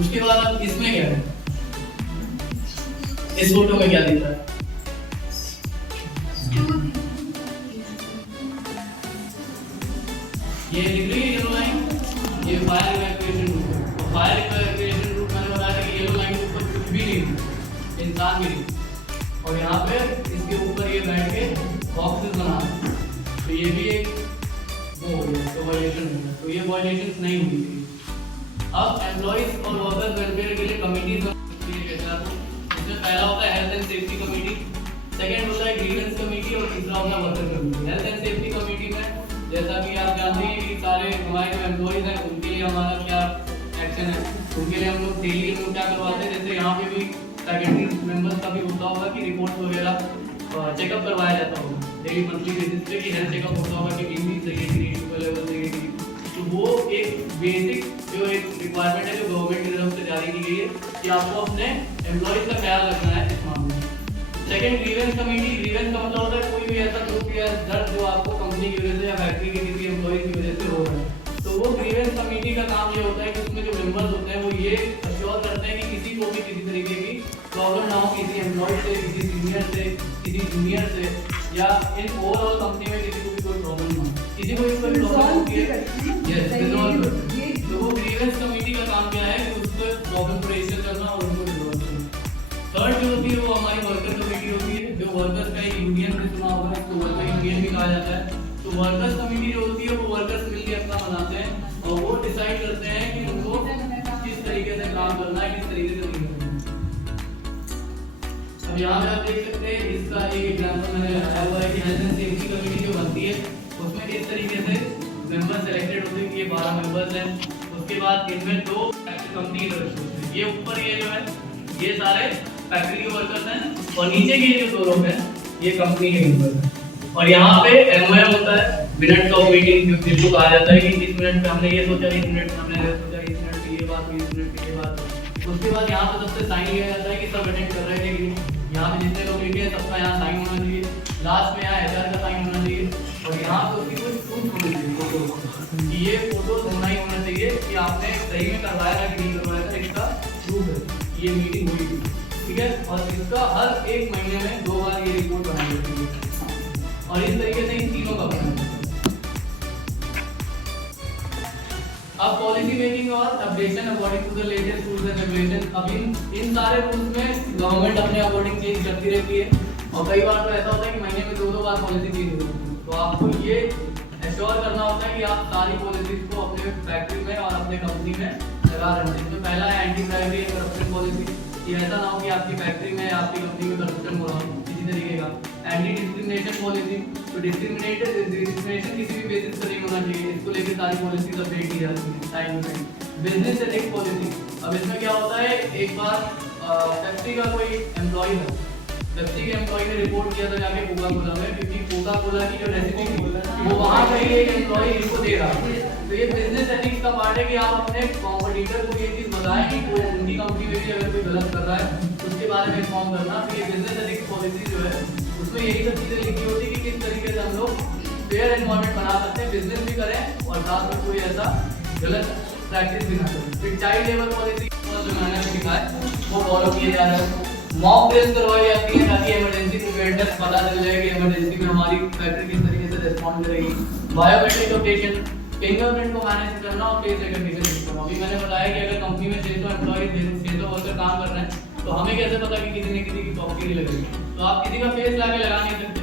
उसके बाद अब इसमें क्या है, इस फोटो में क्या दिख रहा है? ये दिख रही है येलो लाइन, ये फायर इवैक्यूएशन रूट है। फायर इवैक्यूएशन रूट मैंने बताया था कि येलो लाइन के ऊपर कुछ भी नहीं है, इंसान भी नहीं। और यहाँ पे इसके ऊपर ये बैठ के बॉक्सेस बना, तो ये भी एक वो हो गया, तो वायलेशन हो गया। तो ये वायलेशन नहीं होनी चाहिए। अब एम्प्लॉइज और वर्कर्स वेलफेयर के लिए कमिटीज इसमें पहला होता है health and safety committee, second होता है ग्रीवेंस कमेटी और तीसरा होता है worker committee. Health and safety committee में जैसा कि आप जानते हैं कि सारे हमारे जो एम्प्लॉइज हैं उनके लिए हमारा क्या एक्शन है, उनके लिए हम लोग डेली हम लोग क्या करवाते हैं, जैसे यहाँ पे भी फैकल्टी मेंबर्स का भी होता होगा कि रिपोर्ट वगैरह चेकअप करवाया जाता होगा डेली मंथली बेसिस पे कि हेल्थ चेकअप होता होगा कि बीपी सही है कि नहीं, शुगर लेवल सही है कि नहीं। तो वो एक बेसिक जो एक रिक्वायरमेंट है जो गवर्नमेंट की तरफ से जारी की गई है कि आपको अपने एम्प्लॉइज का ख्याल रखना है इस मामले में। सेकंड ग्रीवेंस कमेटी, ग्रीवेंस का मतलब होता है कोई भी ऐसा दुख या दर्द जो आपको कंपनी की वजह से या फैक्ट्री के किसी एम्प्लॉइज की वजह से हो रहा है, तो वो ग्रीवेंस कमेटी का काम ये होता है कि उसमें जो मेंबर्स होते हैं वो ये अश्योर करते हैं कि किसी को भी किसी तरीके की प्रॉब्लम ना हो, किसी एम्प्लॉय से, किसी सीनियर से, किसी जूनियर से या इन ओवरऑल कंपनी में किसी को भी कोई प्रॉब्लम ना हो। किसी को भी कोई प्रॉब्लम होती है, यस रिजॉल्व करते हैं। तो वो ग्रीवेंस कमेटी का काम क्या है कि उस पर प्रॉब्लम को रजिस्टर करना और उनको रिजॉल्व करना। थर्ड जो होती है वो हमारी वर्कर कमेटी होती है, जो वर्कर्स का एक यूनियन में सुना होगा, इसको वर्कर यूनियन भी कहा जाता है। तो वर्कर्स कमेटी जो होती है वो वर्कर्स मिलकर अपना बनाते हैं और वो डिसाइड करते हैं कि उनको किस तरीके से काम करना है, किस तरीके से नहीं करना है। अब यहाँ पे आप देख सकते हैं, इसका एक एग्जांपल मैंने लगाया हुआ है कि हेल्थ एंड सेफ्टी कमेटी जो बनती है उसमें इस तरीके से मेंबर सेलेक्टेड होते हैं कि ये 12 मेंबर्स हैं। उसके बाद इनमें 2 कंपनी के होते हैं, ये ऊपर ये जो है ये सारे फैक्ट्री के वर्कर्स हैं और नीचे के जो 2 लोग हैं ये कंपनी के मेंबर्स हैं। और यहाँ पे एमओएम होता है, मिनट्स ऑफ मीटिंग, जिसको कहा जाता है कि 30 मिनट में हमने ये सोचा, 30 मिनट में हमने ये सोचा, 30 मिनट में ये बात, 30 मिनट में ये बात। उसके बाद यहाँ पे सबसे साइन लिया जाता है कि सब अटेंड कर रहे हैं कि नहीं। यहाँ पे जितने लोग लिखे हैं सबका यहाँ साइन होना चाहिए। लास्ट में यहाँ एचआर का साइन होना चाहिए और यहाँ पे उसकी कुछ प्रूफ होनी चाहिए, फोटो कि ये फोटो होना ही होना चाहिए कि आपने सही में करवाया था कि नहीं करवाया था, इसका प्रूफ है ये मीटिंग हुई थी, ठीक है। और इसका हर 1 महीने में 2 बार ये रिपोर्ट बनाई जाती है और इस तरीके से इन तीनों का बनना है। अब पॉलिसी मेकिंग और updation according to the latest rules and regulation. अब इन सारे रूल्स में गवर्नमेंट अपने अकॉर्डिंग चेंज करती रहती है और कई बार तो ऐसा होता है कि महीने में 2-2 बार पॉलिसी चेंज होती है। तो आपको ये एश्योर करना होता है कि आप सारी पॉलिसीज को अपने फैक्ट्री में और अपने कंपनी में लगा रहे हैं। तो पहला है anti bribery and corruption policy. ये ऐसा ना हो कि आपकी फैक्ट्री में आपकी कंपनी में करप्शन हो रहा हो किसी तरीके का। एंटी डिस्क्रिमिनेशन पॉलिसी, तो डिस्क्रिमिनेशन किसी भी बेसिस पर नहीं होना चाहिए, इसको लेकर सारी पॉलिसीज अपडेट की जाती है time to time. Business ethics policy, अब इसमें क्या होता है, एक बार फैक्ट्री का कोई एम्प्लॉय है, फैक्ट्री के एम्प्लॉय ने रिपोर्ट किया था जाके कोका कोला में, क्योंकि कोका कोला की जो रेसिपी थी वो वहाँ का ही एक एम्प्लॉय इनको दे रहा है। तो ये बिजनेस एथिक्स का पार्ट है कि आप अपने कॉम्पिटिटर को ये चीज़ बताएं कि वो उनकी कंपनी में भी अगर कोई गलत कर रहा है तो उसके बारे में इन्फॉर्म करना। तो ये बिजनेस एथिक्स पॉलिसी जो है उसमें यही सब चीज़ें लिखी होती है कि किस तरीके से हम लोग फेयर एनवायरनमेंट बना सकते हैं, बिजनेस भी करें और साथ में कोई ऐसा गलत प्रैक्टिस भी ना करें। फिर चाइल्ड लेबर पॉलिसी जो मैंने लिखा है वो फॉलो किया जा रहा है। मॉक ड्रिल्स करवाई जाती है ताकि इमरजेंसी प्रिपेयर्डनेस पता चल जाए कि इमरजेंसी में हमारी फैक्ट्री किस तरीके से रिस्पॉन्ड करेगी। बायोमेट्रिक अपडेशन, फिंगरप्रिंट को मैनेज करना और फेस रिकग्निशन सिस्टम। अभी मैंने बताया कि अगर कंपनी में 600 एम्प्लॉय 600 वर्कर काम कर रहे हैं तो हमें कैसे पता कि किसी न किसी की कॉपी नहीं लगेगी। तो आप किसी का फेस लाके लगा नहीं सकते।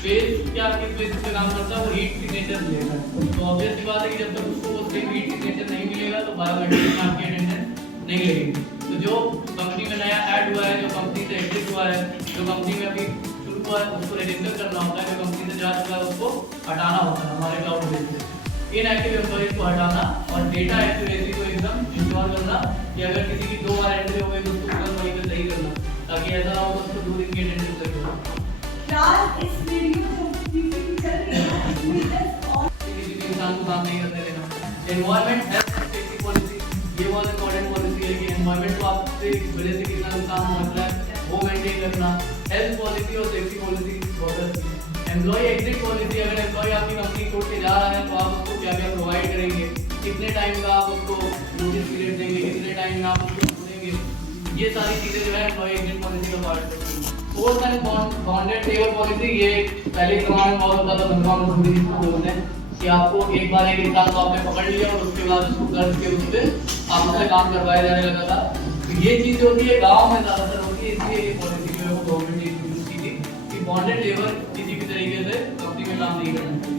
फेस क्या किस बेसिस पे काम करता है, वो हीट सिग्नेचर मिलेगा। तो ऑब्वियस सी बात है कि जब तक उसको वो सेम हीट सिग्नेचर नहीं मिलेगा तो बायोमेट्रिक में आपकी अटेंडेंस नहीं लगेगी। तो जो कंपनी में नया ऐड हुआ है, जो कंपनी से एग्जिट हुआ है, जो कंपनी में अभी शुरू हुआ है उसको रजिस्टर करना होता है, जो कंपनी से जा चुका है उसको हटाना होता है हमारे क्लाउड बेस पे। इनएक्टिव एम्प्लॉइज को हटाना और डेटा एक्यूरेसी को एकदम इंश्योर करना कि अगर किसी की 2 बार एंट्री हो गई तो उसको तुरंत वहीं पे सही करना, ताकि ऐसा ना हो तो उसको 2 दिन की अटेंडेंस लगे। यार इस वीडियो जो पीपीटी चल रही है किसी भी इंसान को काम नहीं करने देना। एनवायरनमेंट हेल्थ सेफ्टी पॉलिसी, ये बहुत इंपॉर्टेंट पॉलिसी है कि एनवायरनमेंट को आपसे बड़े से कितना नुकसान पहुंच रहा है वो मेंटेन करना। हेल्थ पॉलिसी और सेफ्टी पॉलिसी बहुत अच्छी है। एम्प्लॉय एग्जिट पॉलिसी, अगर एम्प्लॉय आपकी कंपनी छोड़ के जा रहा है तो आप उसको क्या क्या प्रोवाइड करेंगे, कितने टाइम का आप उसको नोटिस पीरियड देंगे, कितने टाइम में आप उसको छोड़ेंगे, ये सारी चीज़ें जो है एम्प्लॉय एग्जिट पॉलिसी का पार्ट है। Fourth and bonded table policy, ये पहले के ज़माने में बहुत होता था, बंधुआन मजदूरी जिसको बोलते हैं कि आपको एक बार एक इंसान को आपने पकड़ लिया और उसके बाद उसको गर्ज के उससे आप उससे काम करवाया जाने लगा था। तो ये चीज़ होती है गाँव में ज़्यादातर होती है, इसलिए ये पॉलिसी जो है वो गवर्नमेंट ने इंट्रोड्यूस की थी कि बॉन्डेड लेबर किसी भी तरीके से कंपनी में काम नहीं करना चाहिए।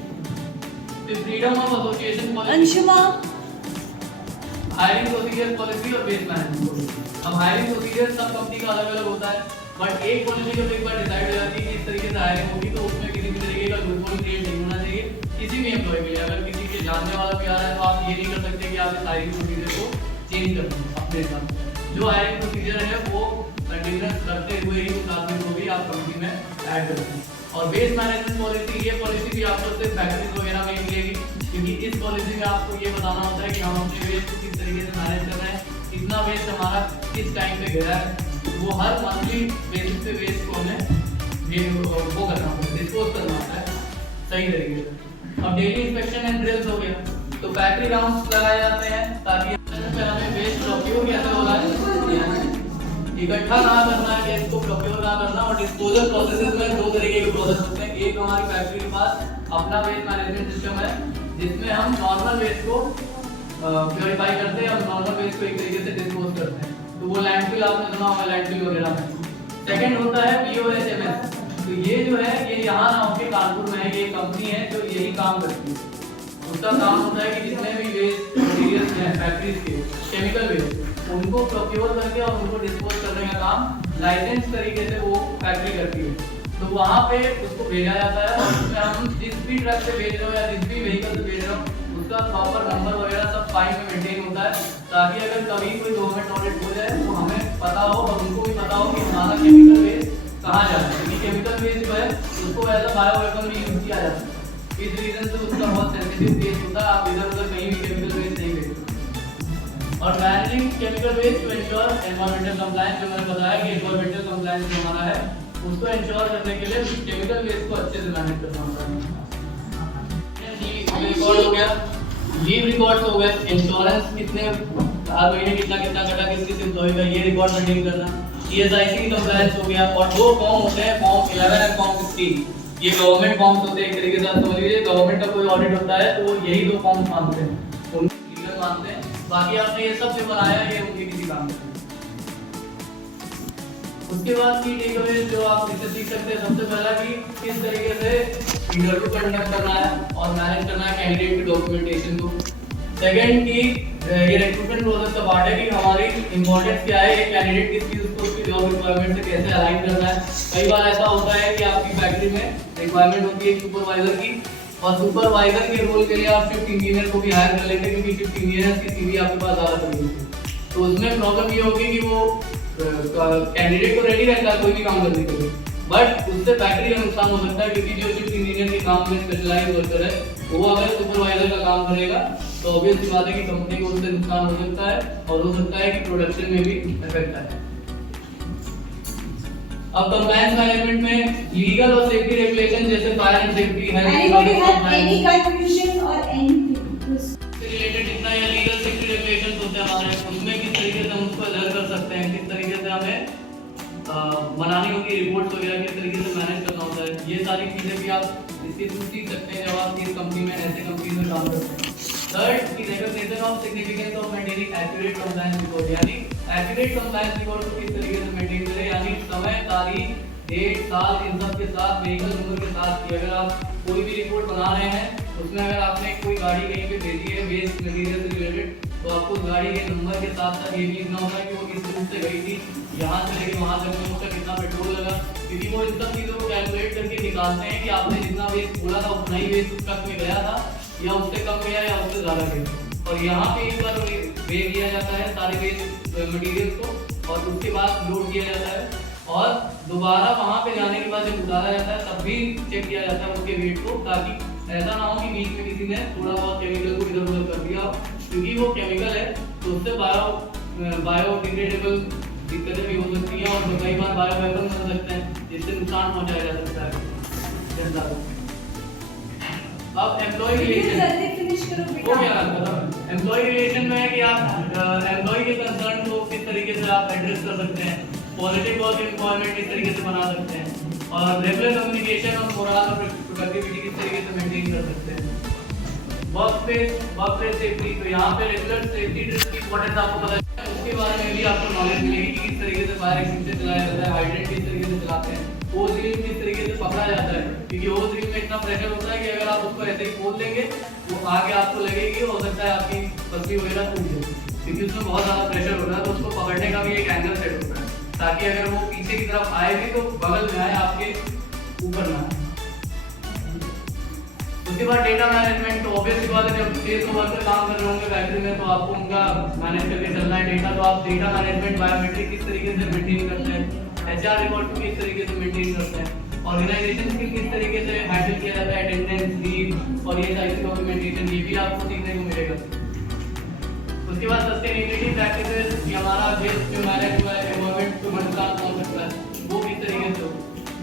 फिर freedom of association policy, hiring procedure policy और बेस मैनेजमेंट पॉलिसी। अब हायरिंग प्रोसीजर सब कंपनी का अलग अलग होता है, बट एक पॉलिसी जब एक बार डिसाइड हो जाती है कि इस तरीके से हायरिंग होगी तो उसमें किसी भी तरीके का लूपहोल क्रिएट नहीं होना चाहिए किसी भी एम्प्लॉय के लिए। अगर किसी के जानने वाला भी आ रहा है तो आप ये नहीं कर सकते कि आप इस हायरिंग प्रोसीजर को चेंज कर दें अपने हिसाब से। जो हायरिंग प्रोसीजर है वो कंटिन्यूस करते हुए ही उस आदमी को भी आप कंपनी में ऐड करते हैं। और वेस्ट मैनेजमेंट पॉलिसी, ये पॉलिसी भी आपको सिर्फ फैक्ट्रीज वगैरह में ही मिलेगी, क्योंकि इस पॉलिसी में आपको ये बताना होता है कि हम अपने वेस्ट को किस तरीके से मैनेज कर रहे हैं, कितना वेस्ट हमारा किस टाइम पे गिरा है। वो हर मंथली बेसिस पे वेस्ट को हमें वो करना होता है, डिस्पोज करना होता है सही तरीके से। अब डेली इंस्पेक्शन एंड ड्रिल्स हो गया, तो फैक्ट्री राउंड्स लगाए जाते हैं ताकि हमें वेस्ट प्रोक्योर कैसे हो रहा है, इकट्ठा कहाँ करना है, इसको प्रोक्योर कहाँ करना। और डिस्पोजल प्रोसेसेस में 2 तरीके के प्रोसेस होते हैं। एक हमारी फैक्ट्री के पास अपना वेस्ट मैनेजमेंट सिस्टम है जिसमें हम नॉर्मल वेस्ट को प्योरीफाई करते हैं और नॉर्मल वेस्ट को एक तरीके से डिस्पोज करते हैं। तो वो लैंडफिल आपने सुना होगा, लैंडफिल वगैरह में। सेकंड होता है POSMS। तो ये जो है ये यहाँ ना होके कानपुर में है, ये कंपनी है जो यही काम करती है। उसका काम होता है कि जितने भी वेस्ट मटेरियल्स हैं फैक्ट्रीज के, केमिकल वेस्ट, उनको प्रोक्योर करके और उनको डिस्पोज करने का काम लाइसेंस तरीके से वो फैक्ट्री करती है। तो वहाँ पे उसको भेजा जाता है और उसमें हम जिस भी ट्रक से भेज रहे हो या जिस भी व्हीकल से भेज रहे हो उसका प्रॉपर नंबर वगैरह सब फाइल में मेंटेन होता है, ताकि अगर कभी कोई गवर्नमेंट ऑडिट हो जाए तो हमें पता हो और उनको भी पता हो कि हमारा केमिकल वेस्ट कहाँ जा रहा है। क्योंकि केमिकल वेस्ट जो है उसको एज अ बायो वेपन भी यूज किया जाता है। इस रीजन से उसका बहुत सेंसिटिव केस होता है, आप इधर उधर कहीं भी केमिकल वेस्ट नहीं भेजो। और managing chemical waste to ensure environmental compliance, जो मैंने बताया कि एनवायरमेंटल कंप्लायंस जो हमारा है उसको इंश्योर करने के लिए केमिकल वेस्ट को अच्छे से मैनेज करना होता है। रिकॉर्ड हो गया, लीव रिकॉर्ड्स हो गए, इंश्योरेंस कितने हर महीने कितना कितना कटा किस किस एम्प्लॉय का, ये रिकॉर्ड मेंटेन करना। ESIC की कंप्लायंस हो गया। और दो फॉर्म होते हैं, फॉर्म 11 और फॉर्म 16। ये गवर्नमेंट फॉर्म्स होते हैं, एक तरीके से आप समझ लीजिए गवर्नमेंट का कोई ऑडिट होता है तो वो यही दो फॉर्म्स मांगते हैं, उनको लीगल मानते हैं। बाकी आपने ये सब जो बनाया ये उनके किसी काम में। उसके बाद की टेकअवे जो आप इससे सीख सकते हैं, सबसे पहला कि किस तरीके से इंटरव्यू कंडक्ट करना है और मैनेज करना है कैंडिडेट की डॉक्यूमेंटेशन को। सेकंड की ये रिक्रूटमेंट प्रोसेस का पार्ट है कि हमारी इंपॉर्टेंस क्या है, एक कैंडिडेट किस चीज को उसकी जॉब रिक्वायरमेंट से कैसे अलाइन करना है। कई बार ऐसा होता है कि आपकी फैक्ट्री में रिक्वायरमेंट होती है सुपरवाइजर की, और सुपरवाइजर के रोल के लिए आप शिफ्ट इंजीनियर को भी हायर कर लेते हैं, क्योंकि शिफ्ट इंजीनियर की सीवी आपके पास ज़्यादा पड़ी होती है। तो उसमें प्रॉब्लम ये होगी कि वो कैंडिडेट तो रेडी रहता है कोई भी काम करने के लिए, बट उससे फैक्ट्री का नुकसान हो सकता है, क्योंकि जो शिफ्ट इंजीनियर के काम में स्पेशलाइज वर्कर है वो अगर सुपरवाइजर का काम करेगा तो ऑब्वियस सी बात है कि कंपनी को उससे नुकसान हो सकता है और हो सकता है कि प्रोडक्शन में भी इफेक्ट आए। अब कंप्लायंस मैनेजमेंट में लीगल और सेफ्टी रेगुलेशन जैसे फायर एंड सेफ्टी है, Anybody have any confusion or anything? Related जितना ये लीगल सेफ्टी रेगुलेशंस होते हैं हमारे, उसमें किस तरीके से हम उसको अलर्ट कर सकते हैं, किस तरीके से हमें बनानी होगी रिपोर्ट्स वगैरह, किस तरीके से मैनेज करना होता है, ये सारी चीजें भी आप इसके थ्रू सीख सकते हैं जब आप इस कंपनी में ऐसे कंपनी में काम करते हैं। थर्ड की recognition of significance of maintaining accurate compliance record, यानी एक्यूरेट कंप्लायंस रिकॉर्ड को किस तरीके से मेंटेन करें, यानी समय, तारीख, डेट, साल, इन सब के साथ, व्हीकल नंबर के साथ कि अगर आप कोई भी रिपोर्ट बना रहे हैं उसमें अगर आपने कोई गाड़ी कहीं पे भेजी है वेस्ट मटेरियल से रिलेटेड, तो आपको उस गाड़ी के नंबर के साथ साथ ये भी लिखना होगा कि वो किस रूट से गई थी, यहाँ से लेके वहाँ तक में उसका कितना पेट्रोल लगा, क्योंकि वो इन सब चीज़ों को कैलकुलेट करके निकालते हैं कि आपने जितना वेस्ट बोला था उतना ही वेस्ट उस ट्रक में गया था या उससे कम गया या उससे ज़्यादा गया। और यहाँ पे एक बार वे किया जाता है सारे वेस्ट मटेरियल्स को और उसके बाद लोड किया जाता है और दोबारा वहाँ पे जाने के बाद जब उतारा जाता है तब भी चेक किया जाता है उसके वेट को, ताकि ऐसा ना हो कि बीच में किसी ने थोड़ा बहुत केमिकल को इधर उधर कर दिया, क्योंकि वो केमिकल है तो उससे बायोडिग्रेडेबल दिक्कतें भी हो सकती हैं और कई बार बायो वेपन बन सकते हैं जिससे नुकसान पहुंचाया जा सकता है जनता को। अब एम्प्लॉय रिलेशन वो क्या आता है, एम्प्लॉय रिलेशन में है कि आप एम्प्लॉय के कंसर्न को किस तरीके से आप एड्रेस कर सकते हैं, पॉजिटिव वर्क एनवायरनमेंट किस तरीके से बना सकते हैं और रेगुलर कम्युनिकेशन और मोरल और प्रोडक्टिविटी किस तरीके से मेंटेन कर सकते हैं। वर्कप्लेस सेफ्टी, तो यहाँ पे रेगुलर सेफ्टी ड्रिल्स की इंपॉर्टेंस आपको पता है, उसके बारे में भी आपको नॉलेज मिलेगी कि किस तरीके से फायर एक्सटिंग्विशर चलाया जाता है, हाइड्रेंट किस तरीके से चलाते हैं, होज रील किस तरीके से पकड़ा जाता है, क्योंकि होज रील में इतना प्रेशर होता है कि अगर आप उसको ऐसे ही खोल देंगे वो आगे आपको लगेगी, हो सकता है आपकी पसली वगैरह टूट जाए, क्योंकि उसमें बहुत ज़्यादा प्रेशर होता है। तो उसको पकड़ने का भी एक एंगल सेट होता है ताकि अगर वो पीछे की तरफ आएगी तो बगल में आए, आपके ऊपर ना आए। उसके बाद डेटा मैनेजमेंट, तो ऑब्वियसली बात है जब 600 वर्कर काम कर रहे होंगे फैक्ट्री में तो आपको उनका मैनेज करके चलना है डेटा, तो आप डेटा मैनेजमेंट बायोमेट्रिक किस तरीके से मेंटेन करते हैं, HR रिकॉर्ड को किस तरीके से मेंटेन करते हैं, ऑर्गेनाइजेशन की किस तरीके से हैंडल किया जाता है, अटेंडेंस, लीव और ये सारी डॉक्यूमेंटेशन, ये भी आपको सीखने को मिलेगा। उसके बाद सस्टेनेबिलिटी प्रैक्टिसेस, कि हमारा वेस्ट जो मैनेज हुआ है एनवायरनमेंट को नुकसान पहुंच सकता है वो किस तरीके से,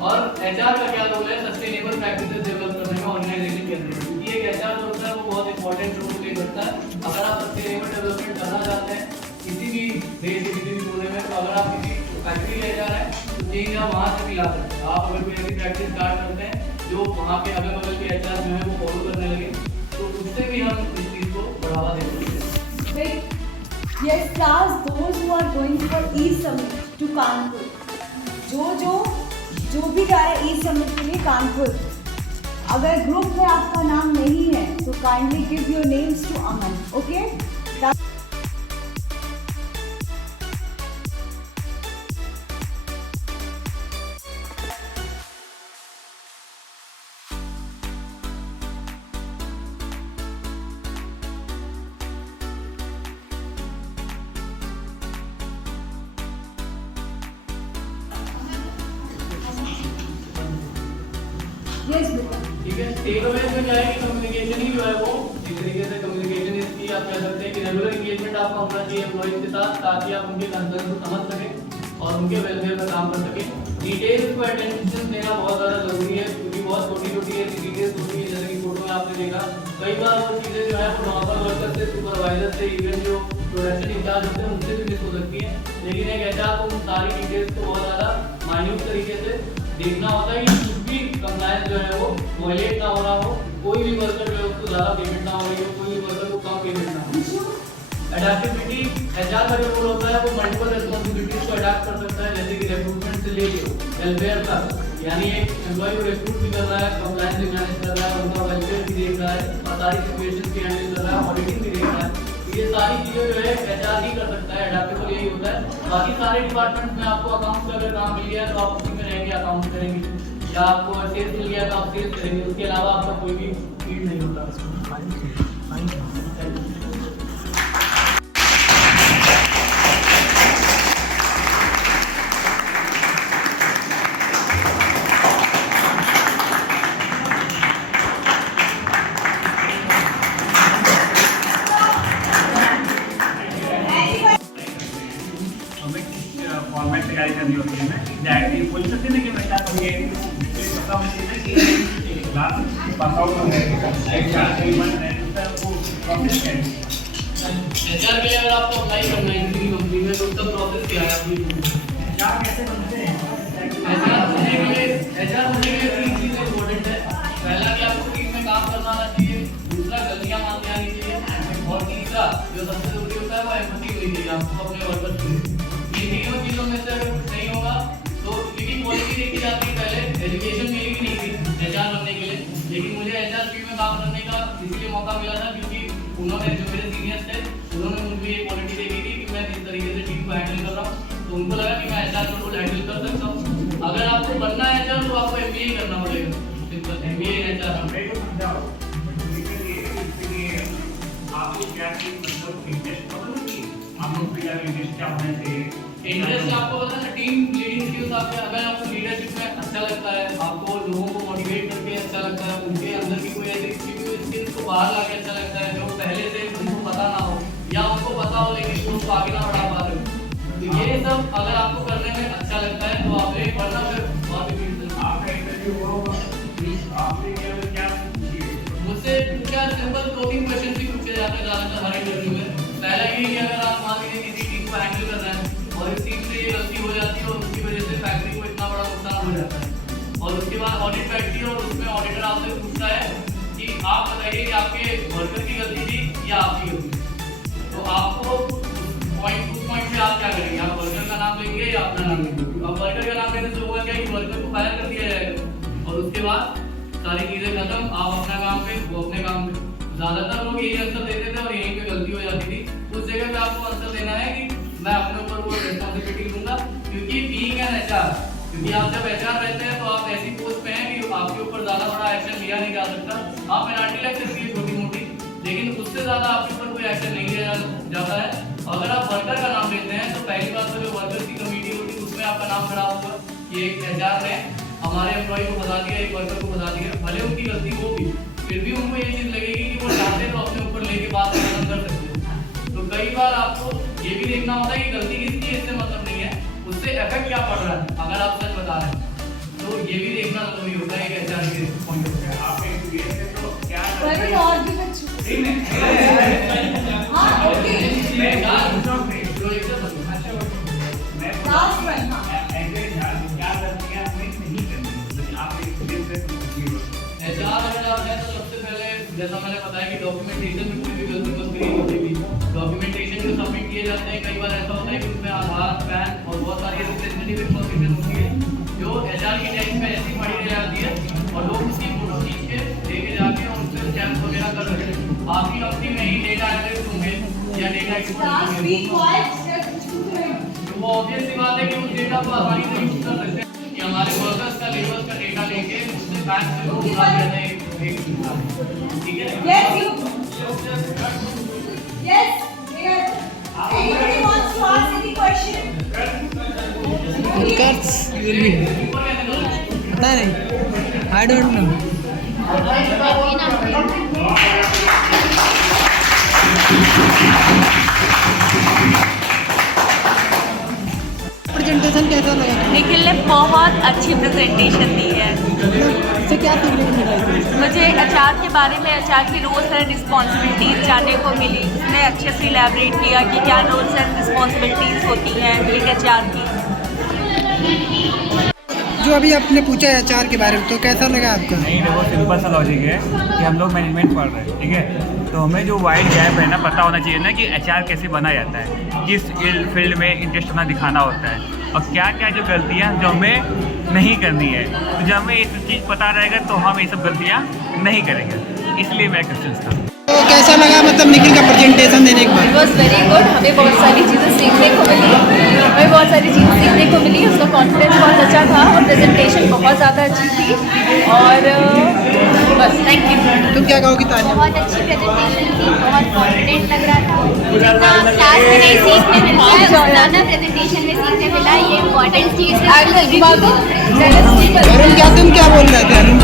और HR का क्या रोल है सस्टेनेबल प्रैक्टिसेस डेवलप करने में ऑर्गेनाइजेशन के अंदर, क्योंकि एक HR जो होता है वो बहुत इंपॉर्टेंट रोल प्ले करता है। अगर आप सस्टेनेबल डेवलपमेंट करना चाहते हैं किसी भी देश के किसी भी कोने में, तो अगर आप किसी फैक्ट्री ले जा रहे हैं तो चेंज आप वहाँ से भी ला सकते हैं। आप अगर कोई ऐसी प्रैक्टिस स्टार्ट करते हैं जो वहाँ के अगल बगल के HR जो है वो फॉलो करने लगे तो उससे भी हम इस चीज़ को बढ़ावा दे सकते हैं। Yes, class, those who are going for E-Summit to Kanpur, जो भी जा रहा है E-Summit के लिए कानपुर, अगर ग्रुप में आपका नाम नहीं है तो kindly give your names to Aman, okay? Yes बेटा। ठीक है, टेक अवे में क्या है कि कम्युनिकेशन ही जो है वो जिस तरीके से कम्युनिकेशन इसकी आप कह सकते हैं कि रेगुलर एंगेजमेंट आपका होना चाहिए एम्प्लॉइज के साथ, ताकि आप उनके कंसर्न को समझ सकें और उनके वेलफेयर पर काम कर सकें। डिटेल्स को अटेंशन देना बहुत ज़्यादा ज़रूरी है, क्योंकि बहुत छोटी छोटी ऐसी डिटेल्स होती है, जैसे कि फोटो में आपने देखा, कई बार वो चीज़ें जो है वो नॉर्मल वर्कर से, सुपरवाइजर से, इवन जो प्रोडक्शन इंचार्ज होते हैं उनसे भी मिस हो सकती है। लेकिन एक HR को उन सारी डिटेल्स को बहुत ज़्यादा माइन्यूट तरीके से देखना होता है कि कुछ भी कंप्लायंस जो है वो वायलेट ना हो रहा हो, कोई भी वर्कर जो है उसको ज़्यादा पेमेंट ना हो रही हो, कोई भी वर्कर को कम पेमेंट ना हो। अडैप्टेबिलिटी HR का जो रोल होता है वो मल्टीपल रिस्पांसिबिलिटीज को अडैप्ट कर सकता है, जैसे कि रिक्रूटमेंट से लेके वेलफेयर तक, यानी एक एम्प्लॉय को रिक्रूट भी कर रहा है, कंप्लायंस भी मैनेज कर रहा है, उनका वेलफेयर भी देख रहा है और सारी सिचुएशंस भी हैंडल कर रहा है, ऑडिटिंग भी देख रहा है। ये सारी चीज़ें जो है HR ही कर सकता है, अडैप्टेबल यही होता है। बाकी सारे डिपार्टमेंट्स में आपको अकाउंट्स का अगर काम मिल गया तो आप उसी में रहेंगे, अकाउंट्स करेंगे, या आपको सेल्स मिल गया तो आप सेल्स करेंगे, उसके अलावा आपका कोई भी फील्ड नहीं होता। फॉर्मेट तैयारी करनी होती है ना, डायरेक्टली बोल सकते हैं कि मैं क्या करूँगी, पता मुझे कि क्लास पास आउट हो गया, एग्जाम के बाद वो प्रोसेस क्या है। HR के लिए अगर आपको अप्लाई करना है किसी कंपनी में तो उसका प्रोसेस क्या है आपकी? क्या कैसे बनते हैं HR होने के लिए तीन चीज़ें इम्पोर्टेंट है। पहला कि आपको टीम में काम करना आना चाहिए, दूसरा गलतियाँ माननी आनी चाहिए, और तीसरा जो सबसे जरूरी होता है वो एम्पैथी होनी चाहिए आपको अपने वर्कर्स के लिए। ये तीनों चीज़ों में से अगर कुछ नहीं होगा तो, क्योंकि क्वालिटी देखी जाती है, पहले एजुकेशन मेरी भी नहीं थी HR बनने के लिए, लेकिन मुझे HR फील्ड में काम करने का इसलिए मौका मिला था क्योंकि उन्होंने, जो मेरे सीनियर्स थे, उन्होंने मुझे ये क्वालिटी देखी थी कि मैं किस तरीके से टीम को हैंडल कर रहा हूँ, तो उनको लगा कि मैं HR का रोल हैंडल कर सकता हूँ। अगर आपको बनना है HR तो आपको MBA करना पड़ेगा, सिंपल MBA HR। मेरे को समझाओ आपको क्या मतलब इंटरेस्ट पता नहीं, आप लोग का इंटरेस्ट क्या होना चाहिए। इंटरेस्ट आपको पता है ना, टीम लीडिंग स्किल्स आपके, अगर आपको लीडरशिप में अच्छा लगता है, आपको लोगों को मोटिवेट करके अच्छा लगता है, उनके अंदर की कोई ऐसी स्किल्स को बाहर लाके अच्छा लगता है जो पहले से उनको पता ना हो, या उनको पता हो लेकिन वो उसको आगे ना बढ़ा पा रहे हो, तो ये सब अगर आपको करने में अच्छा लगता है तो आप एक वरना फिर और भी आपका इंटरव्यू होगा, आपने क्या मुझसे क्या सिंपल 2-3 क्वेश्चन भी पूछे जाते हैं ज़्यादातर हर इंटरव्यू में। पहला ये कि अगर आप मान लीजिए किसी टीम को हैंडल कर रहे हैं और इस टीम से ये गलती हो जाती है और उसकी वजह से फैक्ट्री को इतना बड़ा नुकसान हो जाता है, और उसके बाद ऑडिट बैठती है और उसमें ऑडिटर आपसे पूछता है कि आप बताइए कि आपके वर्कर की गलती थी या आपकी गलती, तो आपको उस पॉइंट पे आप क्या करेंगे, आप वर्कर का नाम लेंगे या अपना नाम लेंगे? अब वर्कर का नाम लेने से होगा क्या कि वर्कर को फायर कर दिया जाएगा और उसके बाद सारी चीज़ें खत्म, आप अपना काम पे, वो अपने काम पे। ज़्यादातर लोग यही आंसर देते थे और यहीं पे गलती हो जाती थी। उस जगह पे आपको आंसर देना है कि मैं अपने ऊपर वो रिस्पॉन्सिबिलिटी लूँगा, क्योंकि बीइंग एन HR, क्योंकि आप जब HR रहते हैं तो आप ऐसी पोस्ट पे हैं कि आपके ऊपर ज़्यादा बड़ा एक्शन लिया नहीं जा सकता। हाँ, पेनल्टी लग सकती है छोटी मोटी, लेकिन उससे ज़्यादा आपके ऊपर कोई एक्शन नहीं लिया जाता है। अगर आप वर्कर का नाम लेते हैं तो पहली बात तो जो वर्कर की कमेटी होती है उसमें आपका नाम खड़ा होगा कि एक HR ने हमारे एम्प्लॉय को बता दिया, एक वर्कर को बता दिया, भले उनकी गलती होगी फिर भी उनको ये चीज़ लगेगी कि वो चाहते तो अपने ऊपर लेके बात खत्म कर सकते हैं। तो कई बार आपको ये भी देखना होता है कि गलती किसकी है, इससे मतलब नहीं है, उससे इफेक्ट क्या पड़ रहा है अगर आप सच बता रहे हैं, तो ये भी देखना जरूरी होता है कि HR के पॉइंट ऑफ व्यू। आप एक्सपीरियंस है तो क्या पर और भी कुछ हाँ ओके मैं पूछूं जो एकदम मैं लास्ट वन हाँ ऐसे क्या गलतियां हमें नहीं करनी, लेकिन आप एक्सपीरियंस है तो HR अगर आप हैं तो सबसे पहले जैसा मैंने बताया कि डॉक्यूमेंटेशन में कोई भी गलती मत करिए होती थी। डॉक्यूमेंटेशन जो सबमिट किए जाते हैं, कई बार ऐसा होता है कि उसमें आधार, पैन और बहुत सारी ऐसी सेंसिटिव इन्फॉर्मेशन होती है जो एचआर की डेस्क पे ऐसी पड़ी रह जाती है और लोग उसकी फोटो खींच के लेके जाके और उससे स्कैम वगैरह कर रहे हैं। आपकी कंपनी में ही डेटा एंट्री होंगे या डेटा एक्सपोर्ट होंगे, तो वो ऑब्वियस सी बात है कि उस डेटा को आसानी से यूज कर सकते हैं कि हमारे वर्कर्स का, लेबर्स का डेटा लेके उससे बैंक से लोग उड़ा देते हैं। ठीक है? Yes. Anybody wants to ask any question? पता नहीं, आई डोंट नो। प्रेजेंटेशन कैसा लगा? निखिल ने बहुत अच्छी प्रेजेंटेशन दी है। इससे क्या सीखने को मिला? मुझे एचआर के बारे में, एचआर की रोल्स एंड रिस्पॉन्सिबिलिटीज़ जानने को मिली। उसने अच्छे से इलैबोरेट किया कि क्या रोल्स एंड रिस्पॉन्सिबिलिटीज़ होती हैं एक एचआर की। जो अभी आपने पूछा है एचआर के बारे में, तो कैसा लगा आपको? नहीं, देखो सिंपल सा लॉजिक है कि हम लोग मैनेजमेंट पढ़ रहे हैं, ठीक है, तो हमें जो वाइड गैप है ना, पता होना चाहिए ना कि एचआर कैसे बना जाता है, किस फील्ड में इंटरेस्ट होना दिखाना होता है और क्या क्या जो गलतियाँ जो हमें नहीं करनी है। तो जब हमें ये सब चीज़ पता रहेगा तो हम ये सब गलतियाँ नहीं करेंगे, इसलिए मैं क्वेश्चन था। तो कैसा लगा मतलब निखिल का प्रेजेंटेशन देने के बाद? It was very good. हमें बहुत सारी चीज़ें सीखने को मिली, उसका कॉन्फिडेंस बहुत अच्छा था और प्रेजेंटेशन बहुत ज़्यादा अच्छी थी। और बस, थैंक यू। तुम क्या कहोगी तानिया? बहुत अच्छी प्रेजेंटेशन थी, बहुत कॉन्फिडेंट लग रहा था। जितना क्लास में नहीं सीखने मिलता है उतना ना प्रेजेंटेशन में सीखने मिला। ये इम्पोर्टेंट चीज़ है। अरुण, क्या तुम क्या बोल रहे थे अरुण?